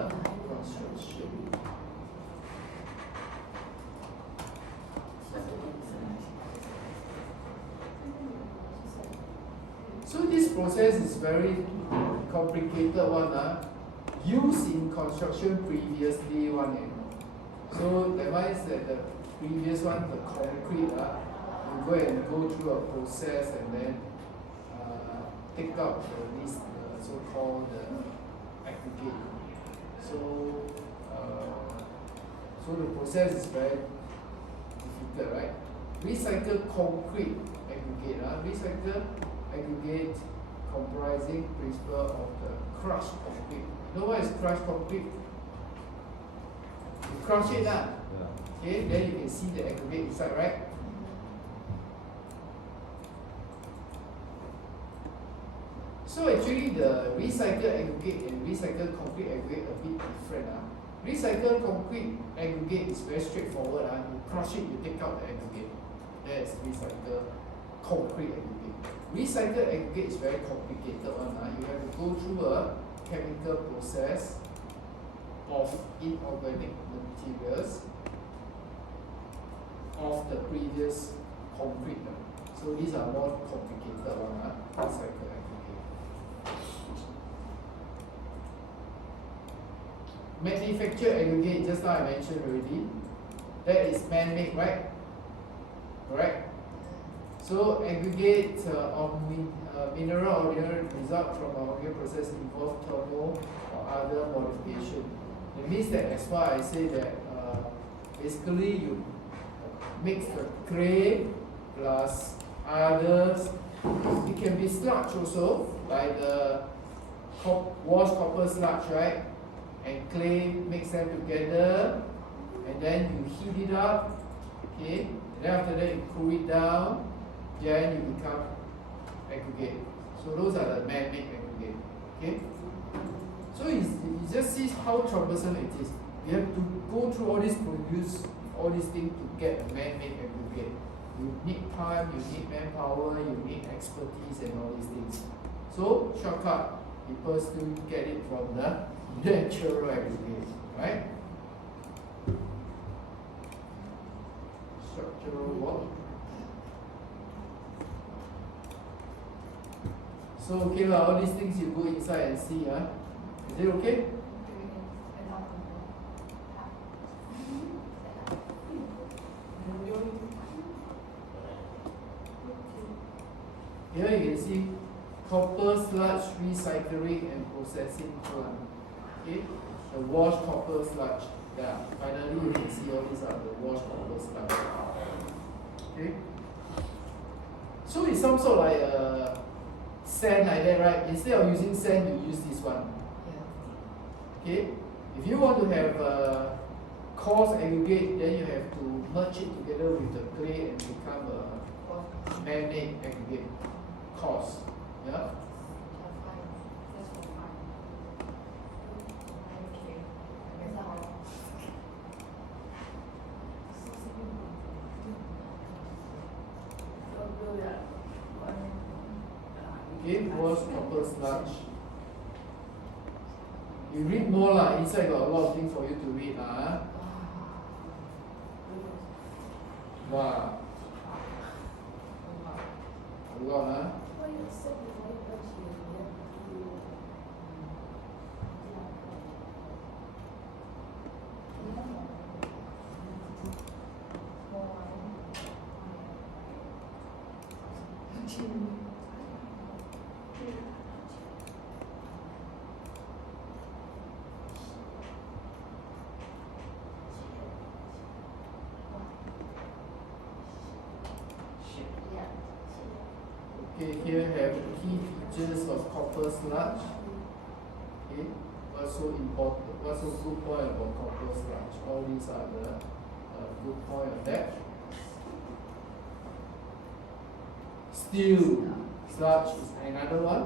construction. So this process is very complicated one. Used in construction previously one. So that one is that the previous one, the concrete, you go and go through a process and then take out this so-called aggregate. So the process is very difficult, right? Recycle concrete aggregate. Recycle aggregate comprising principle of the crushed concrete. You know what is crushed concrete? You crush it, Yeah. okay, then you can see the aggregate inside, right? So actually the recycled aggregate and recycled concrete aggregate a bit different. Recycled concrete aggregate is very straightforward. You crush it, you take out the aggregate. That is recycled concrete aggregate. Recycled aggregate is very complicated one. You have to go through a chemical process of inorganic materials of the previous concrete. So these are more complicated one. Recycled aggregate. Manufactured aggregate, just now I mentioned already, that is man-made, right? Correct? So aggregate of mineral or mineral result from a organic process involve thermal or other modification. It means that as far as I say that basically you mix the clay plus others. It can be sludge also, like the washed copper sludge, right? And clay, mix them together, and then you heat it up, okay? And then after that you cool it down, then you become aggregate. So those are the man-made aggregate. Okay. So you just see how troublesome it is. You have to go through all these things to get a man-made aggregate. You need time, you need manpower, you need expertise and all these things. So shortcut, people still get it from the natural aggregate, right? Structural what? So okay lah, all these things you go inside and see, huh? Is it okay? Here you can see copper sludge recycling and processing plant. Okay, the washed copper sludge. Yeah, finally you can see all these are the washed copper sludge. Okay, so it's some sort like a sand like that, right? Instead of using sand, you use this one. Okay, if you want to have a coarse aggregate, then you have to merge it together with the clay and become a man-made aggregate. Coarse, yeah. Okay, washed copper sludge. You read more lah. Inside got a lot of things for you to read lah. Wow. A lot huh? Okay, here have key features of copper sludge. Okay, what's so important? What's so good point about copper sludge? All these are the good point of that. Steel sludge is another one.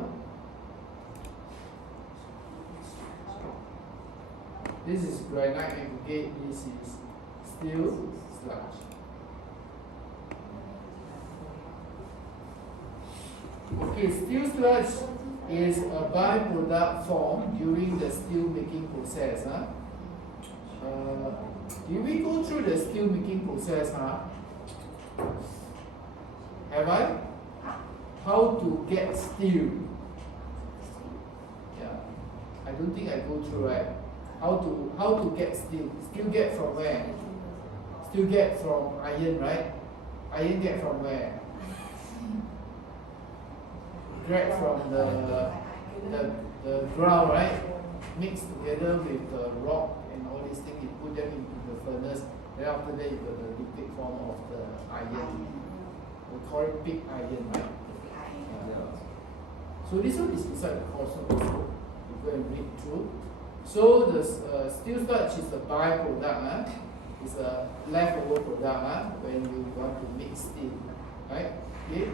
This is granite aggregate. This is steel sludge. Okay, steel sludge is a byproduct formed during the steel making process. Huh? Did we go through the steel making process? Huh? Have I? How to get steel? Yeah, I don't think I go through right. How to get steel? Steel get from where? Steel get from iron, right? Iron get from where? Grab from the ground, right? Mixed together with the rock and all these things, you put them into the furnace. Then after that, you got the liquid form of the iron. We call it pig iron, right? Yeah. So this one is inside the course of the book. You go and read through. So the steel sludge is a byproduct. Huh? It's a leftover product huh? When you want to mix steel, right? Okay.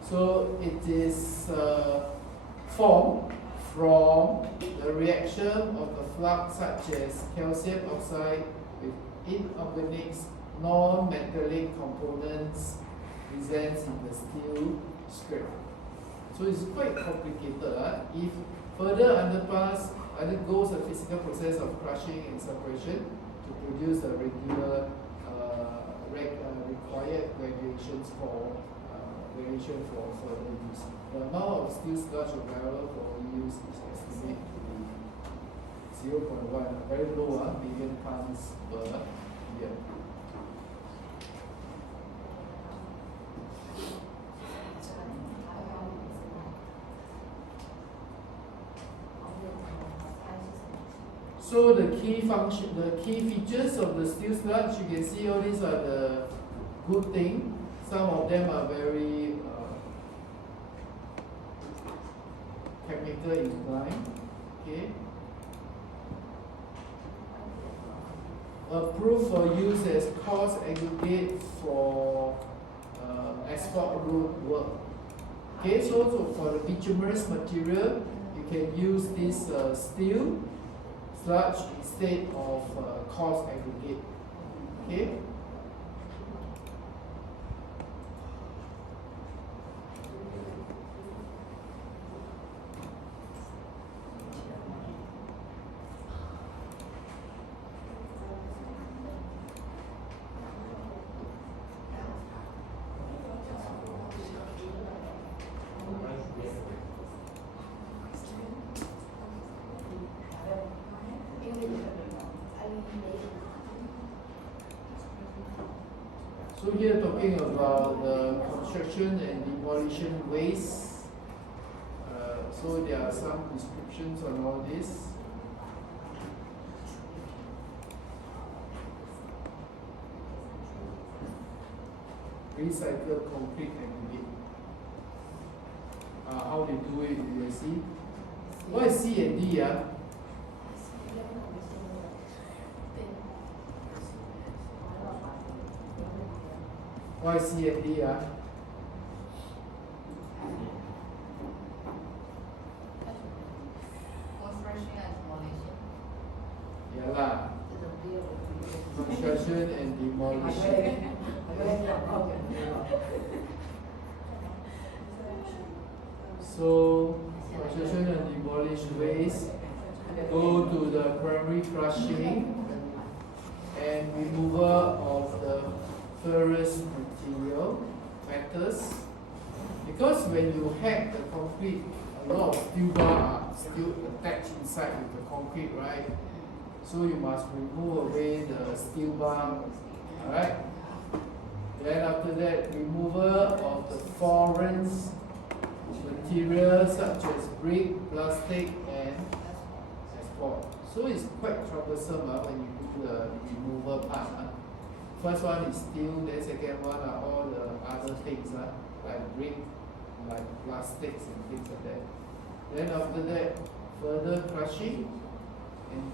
So it is formed from the reaction of the flux such as calcium oxide with inorganic non-metallic components present in the steel scrap. So it's quite complicated. If further undergoes a physical process of crushing and separation to produce the regular required graduations for further use. The amount of steel sludge available for use is estimated to be 0.1, very low, million tons per year. So the key features of the steel sludge, you can see all these are the good things. Some of them are very chemical inclined. Okay. Approved for use as coarse aggregate for asphalt road work. Okay, so for the bituminous material, you can use this steel sludge instead of coarse aggregate. Okay. So here talking about the construction and demolition waste. So there are some descriptions on all this. Recycle concrete aggregate. How they do it, you see. What is C and D? Why C and D? Construction and demolition. Yeah lah. Construction and demolition. So construction and demolition waste go to the primary crushing and removal of the ferrous material, matters. Because when you hack the concrete, a lot of steel bar are still attached inside with the concrete, right? So you must remove away the steel bar, alright? Then after that, removal of the foreign materials such as brick, plastic and asphalt. So it's quite troublesome when you do the removal part. First one is steel, then second one are all the other things like brick, like plastics and things like that. Then after that, further crushing and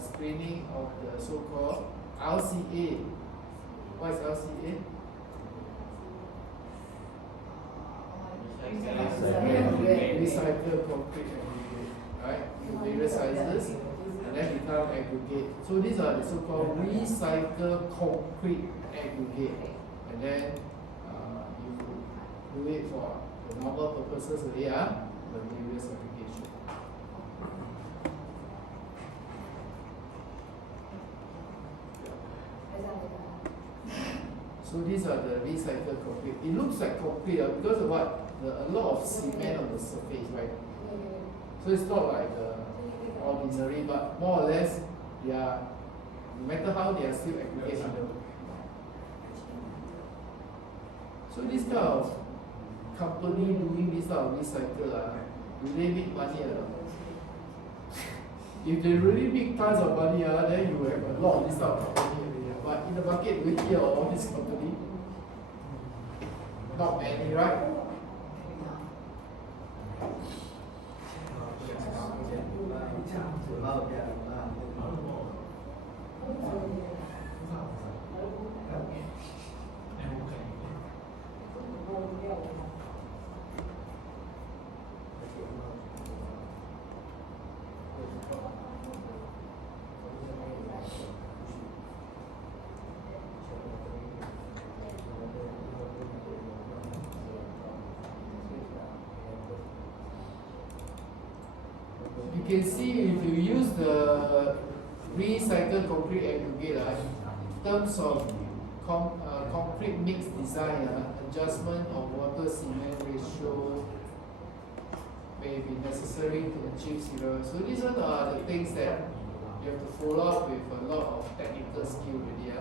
screening of the so-called LCA. What is LCA? Recycle concrete aggregate, right? In various sizes and then become aggregate. So these are the so-called recycle concrete aggregate. And then you do it for the normal purposes of the various applications. So these are the recycled concrete. It looks like concrete because of what? A lot of cement on the surface, right? So it's not like ordinary, but more or less, they are, no matter how, they are still aggregate under. So this kind of company doing this kind of recycle, do they make money or not? If they really make tons of money, then you will have a lot of this kind of company. But in the market, we hear of all this company. Not many, right? You can see if you use the recycled concrete aggregate, in terms of concrete mix design, adjustment of water cement ratio may be necessary to achieve zero. So these are the things that you have to follow up with a lot of technical skill really.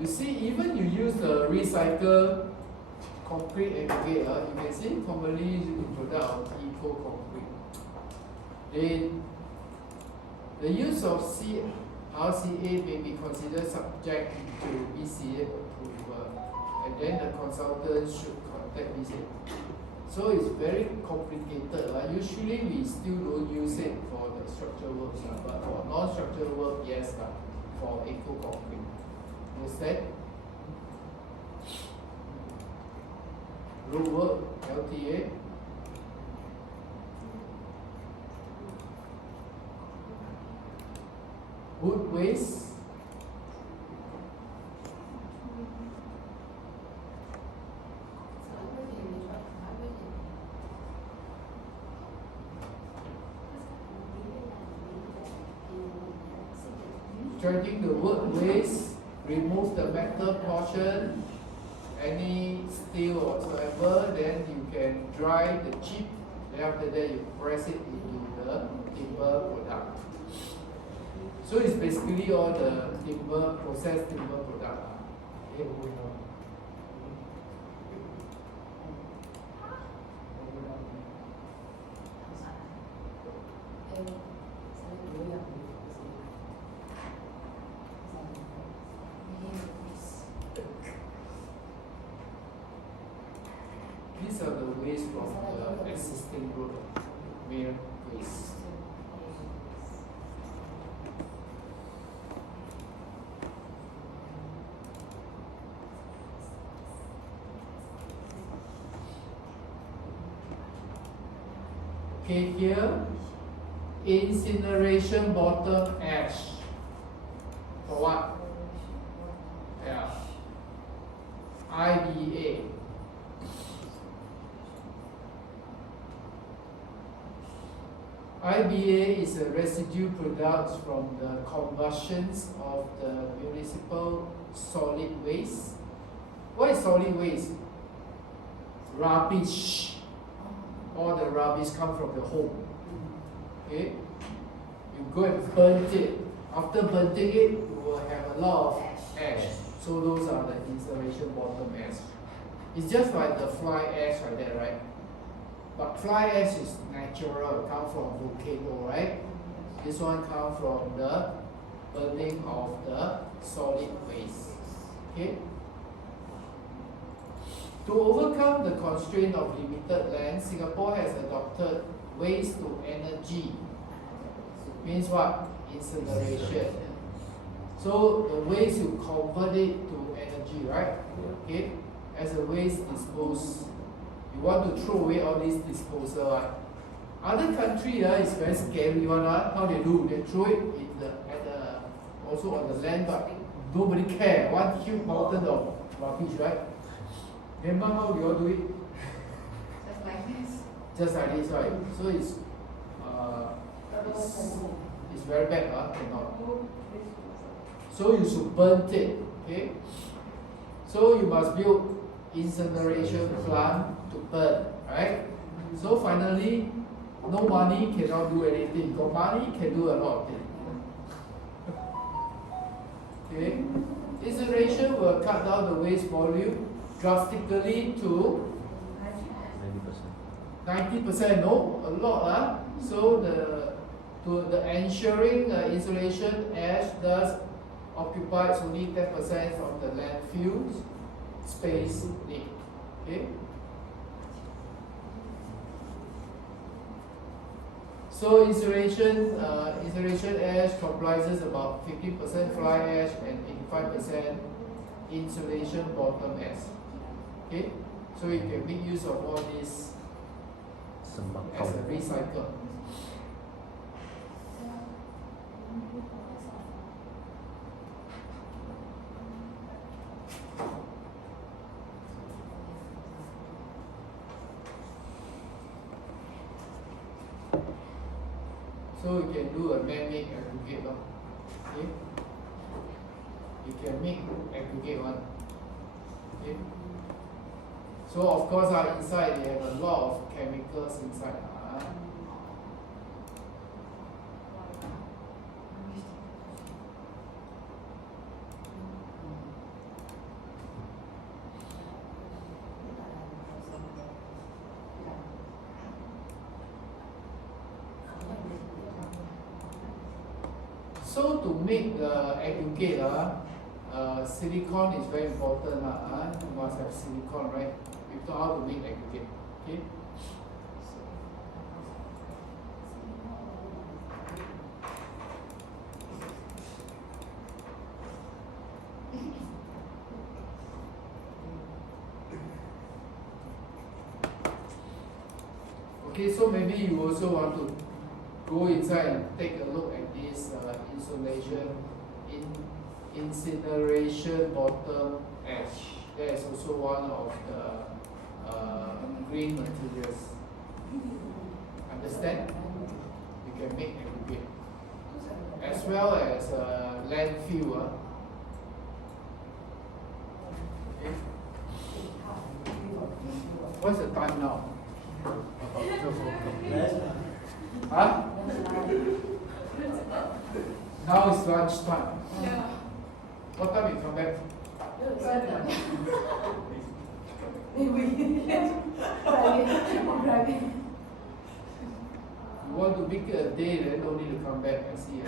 You see, even you use the recycled concrete aggregate, you can see commonly used in product of eco concrete. The use of RCA may be considered subject to BCA approval, and then the consultant should contact BCA. So it's very complicated. Usually we still don't use it for the structural works, but for non-structural work, yes, for eco concrete. Understand? Road work, LTA. Wood waste. Treating the wood waste, remove the metal portion, any steel or whatsoever, then you can dry the chip, then after that you press it into the timber product. So it's basically all the timber, processed timber product. These are the waste from the existing road, mere waste. Okay, here, incineration bottom ash. For what? Yeah. IBA. IBA is a residue products from the combustions of the municipal solid waste. What is solid waste? Rubbish. All the rubbish come from the home. Okay? You go and burn it. After burning it, you will have a lot of ash. So those are the incineration bottom ash. It's just like the fly ash like that, right? But fly ash is natural, come from volcano, right? This one comes from the burning of the solid waste. Okay? To overcome the constraint of limited land, Singapore has adopted waste to energy. Means what? Incineration. So the waste you convert it to energy, right? Okay? As a waste disposed. You want to throw away all this disposal, right? Other country is very scary one. How they do? They throw it in also on the land, but nobody care. One huge mountain of rubbish, right? Myanmar, how do you all do it? Just like this. Just like this, right? So it's very bad, cannot. So you should burn it, okay? So you must build incineration plant to burn, right? So finally, no money cannot do anything. Got money can do a lot of things. Okay? Incineration will cut down the waste volume drastically to 90%. No, a lot. So the ensuring insulation ash thus occupies only 10% of the landfill space need. Okay. So insulation ash comprises about 50% fly ash and 85% insulation bottom ash. Okay. So you can make use of all this as a recycle. So you can do a man-made aggregate. Okay. You can make aggregate one. Okay. So of course inside they have a lot of chemicals inside. So to make the aggregate, silicon is very important. You must have silicon, right? You know how to make aggregate. Okay. Okay, so maybe you also want to go inside and take a look at this incineration bottom ash. That is also one of the green materials. Understand? You can make aggregate. As well as landfill. Okay. What's the time now? Huh? Now it's lunch time. Yeah. What time you come back? You want to make it a day, then don't need to come back and see.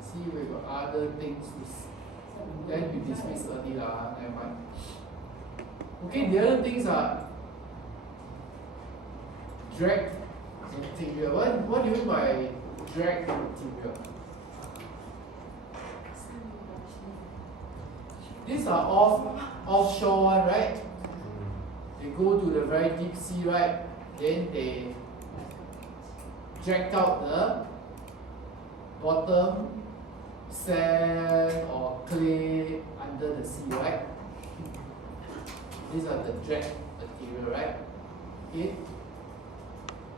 See, we got other things to then you dismiss early lah, never mind. Okay, the other things are drag material. What do you mean by drag material? These are offshore one, right? They go to the very deep sea, right? Then they drag out the bottom sand or clay under the sea, right? These are the drag material, right? Okay.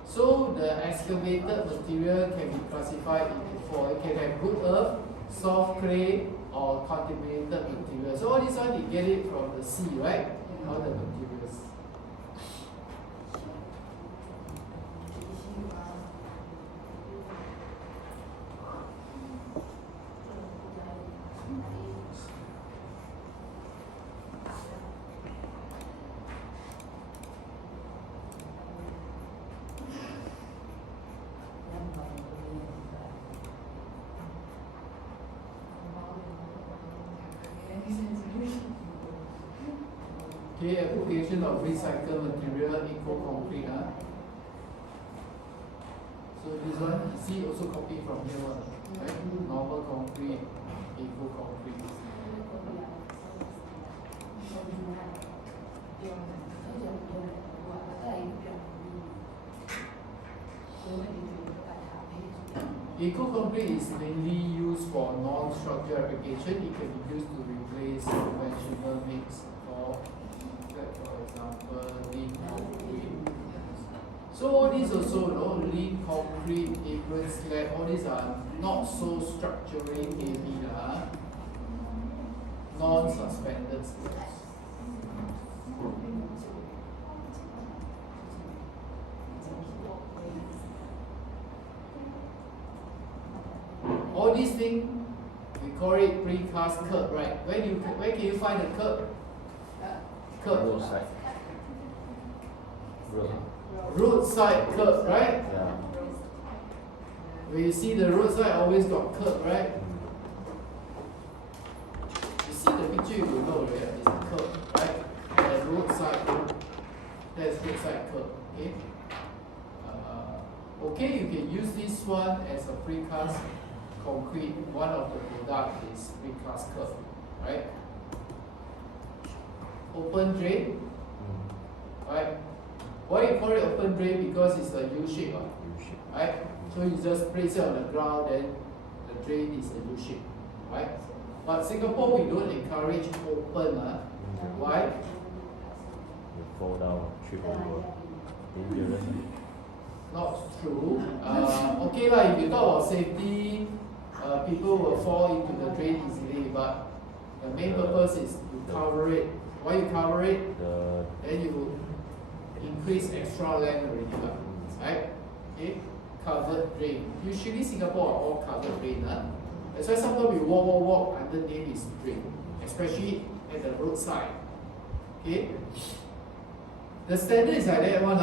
So the excavated material can be classified into four. It can have good earth, soft clay, or contaminated material. So all these one you get it from the sea, right? All the materials. Okay, application of recycled material, eco-concrete. So this one, see also copy from here one, right? Normal concrete, eco-concrete. Eco-concrete is mainly used for non-structural application. It can be used to replace conventional mix for example, lean concrete. So all these also, lean concrete, apron slab, all these are not so structurally heavy, non-suspended slabs. All these things, we call it precast curb, right? Where can you find the curb? Roadside. Roadside curb, right? Yeah. When you see the roadside, always got curb, right? You see the picture, you will know, right? It's a curb, right? The roadside curb. That's roadside curb, okay? Okay, you can use this one as a precast concrete. One of the product is precast curb, right? Open drain, right? Why you call it open drain? Because it's a U shape, right? So you just place it on the ground, then the drain is a U shape, right? But Singapore, we don't encourage open. Why? You fall down, trip over. Dangerous. Not true. Okay lah, if you talk about safety, people will fall into the drain easily, but the main purpose is to cover it. Why you cover it? Then you increase extra land already, right? Okay, covered drain. Usually Singapore are all covered drain. That's why sometimes we walk underneath this drain, especially at the roadside. Okay, the standard is like that one.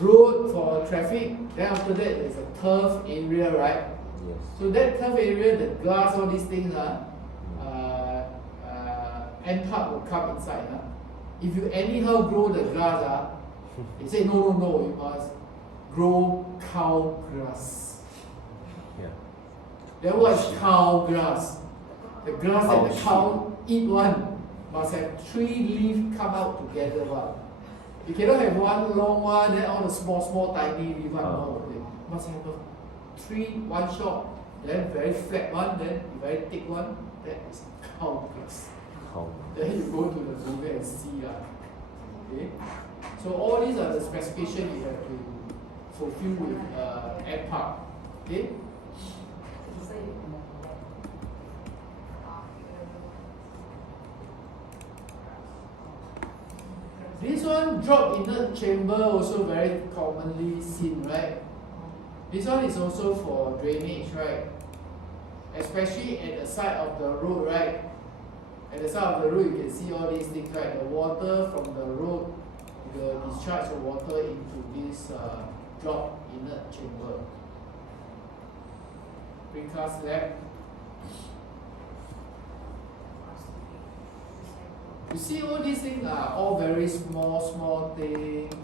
Road for traffic, then after that there's a turf area, right? Yes. So that turf area, the glass, all these things, end part will come inside. If you anyhow grow the grass, they say no, you must grow cow grass. Yeah. Then what is cow grass? The grass Cow that the cow eat one must have 3 leaves come out together one. You cannot have one long one, then all the small tiny leaf one. No, you must have a 3 one shot, then very flat one, then very thick one. That is cow grass. Cow. Then you go to the movie and see okay. So all these are the specifications you have to fulfill with ag park. Okay. This one drop inert chamber also very commonly seen, right? This one is also for drainage, right? Especially at the side of the road, right? At the side of the road you can see all these things, right? The water from the road will discharge the water into this drop inert chamber. Precast slab. You see all these things are all very small things. The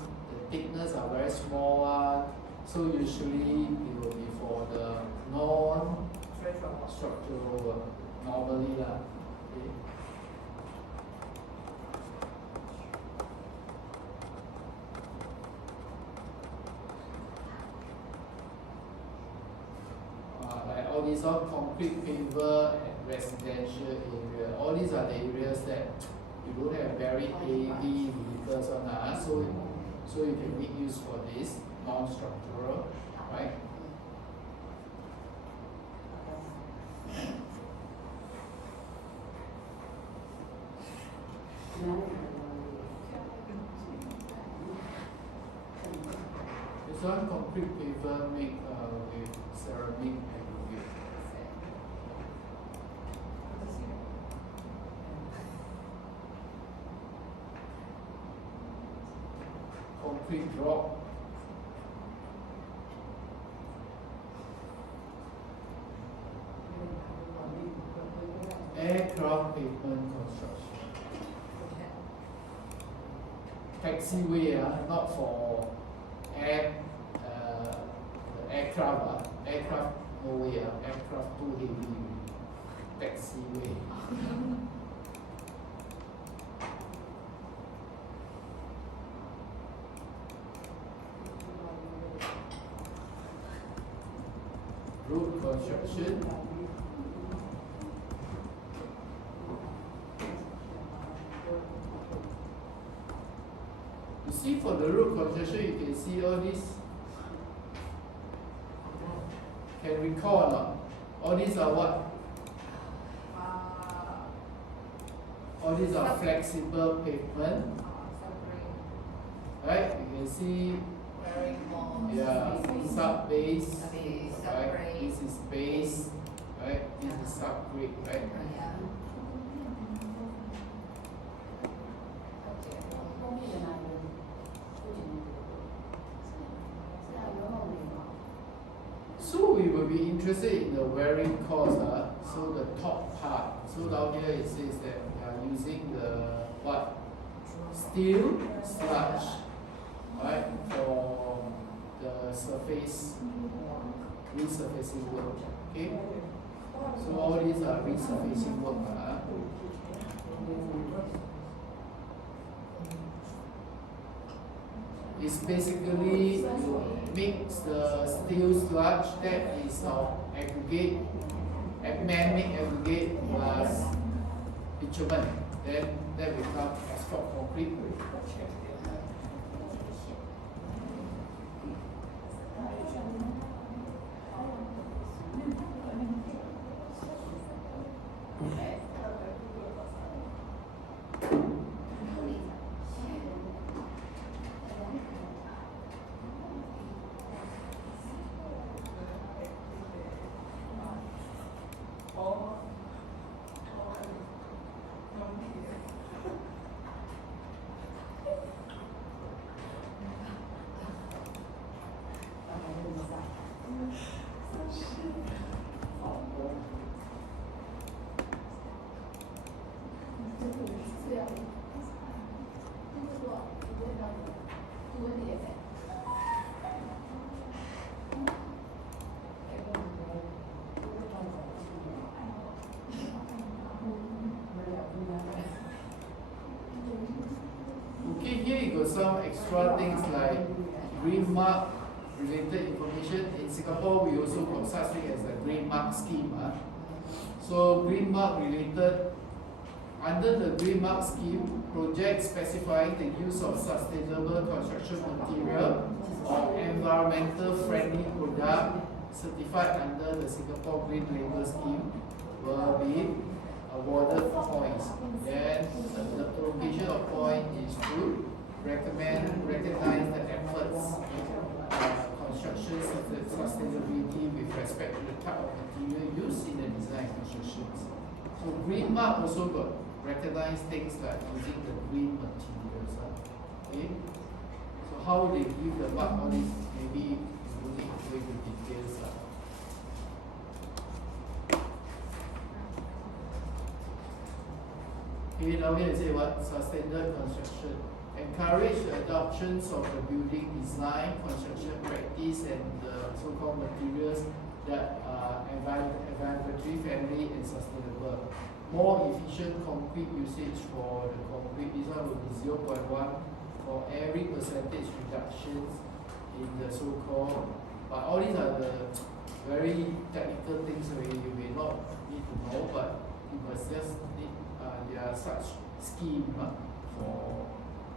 thickness are very small one. So usually it will be for the non-structural work. Normally lah. Okay. Like all these are concrete paver and residential area. All these are the areas that you don't have very heavy vehicles on so you can make use for this non-structural, right? This one concrete paver made with ceramic aggregate. Concrete drop. Aircraft pavement construction. Taxiway, not for aircraft. Aircraft no way, aircraft too heavy. Taxiway. Road construction. You see for the road construction you can see all this. Can recall or not? All these are what? All these are flexible pavement. Right? You can see sub base. Right? This is base. Right? This is subgrade, right? So we will be interested in the wearing course, so the top part. So down here it says that we are using the what? Steel sludge, right? For the surface resurfacing work. Okay? So all these are resurfacing work. It's basically you mix the steel sludge that is of aggregate, man-made aggregate plus bitumen. Then that becomes asphalt concrete. got some extra things like green mark related information. In Singapore, we also got such thing as the green mark scheme. So green mark related, under the green mark scheme, projects specifying the use of sustainable construction material or environmental friendly product certified under the Singapore Green Label Scheme will be awarded points. Then the allocation of point is to recognize the efforts construction sustainability with respect to the type of material used in the design and constructions. So green mark also got recognize things like using the green materials. Okay? So how they give the mark, all this maybe you need to go into details. Okay, now here they say what? Sustainable construction. Encourage the adoptions of the building design, construction practice and the so-called materials that are environmentally friendly and sustainable. More efficient concrete usage for the concrete. This one will be 0.1 for every percentage reductions in the so-called. But all these are the very technical things where you may not need to know, but you must just need there are such scheme for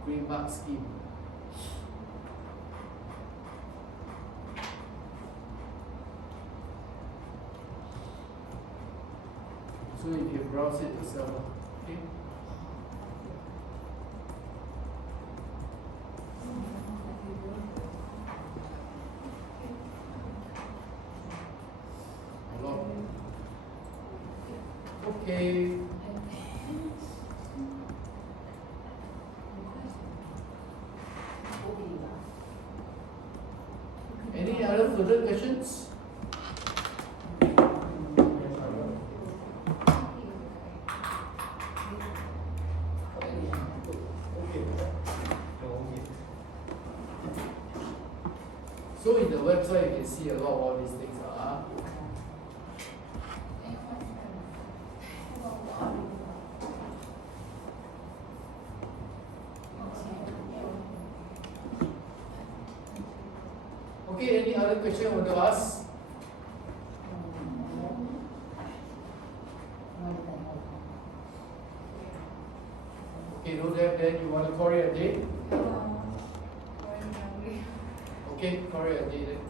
green mark scheme. So if you browse it yourself, okay? A lot. Okay. Any other further questions? So in the website you can see a lot of all these things. Okay, any other question you want to ask? Okay, don't have then you want to call it a day? Okay, call it a day then.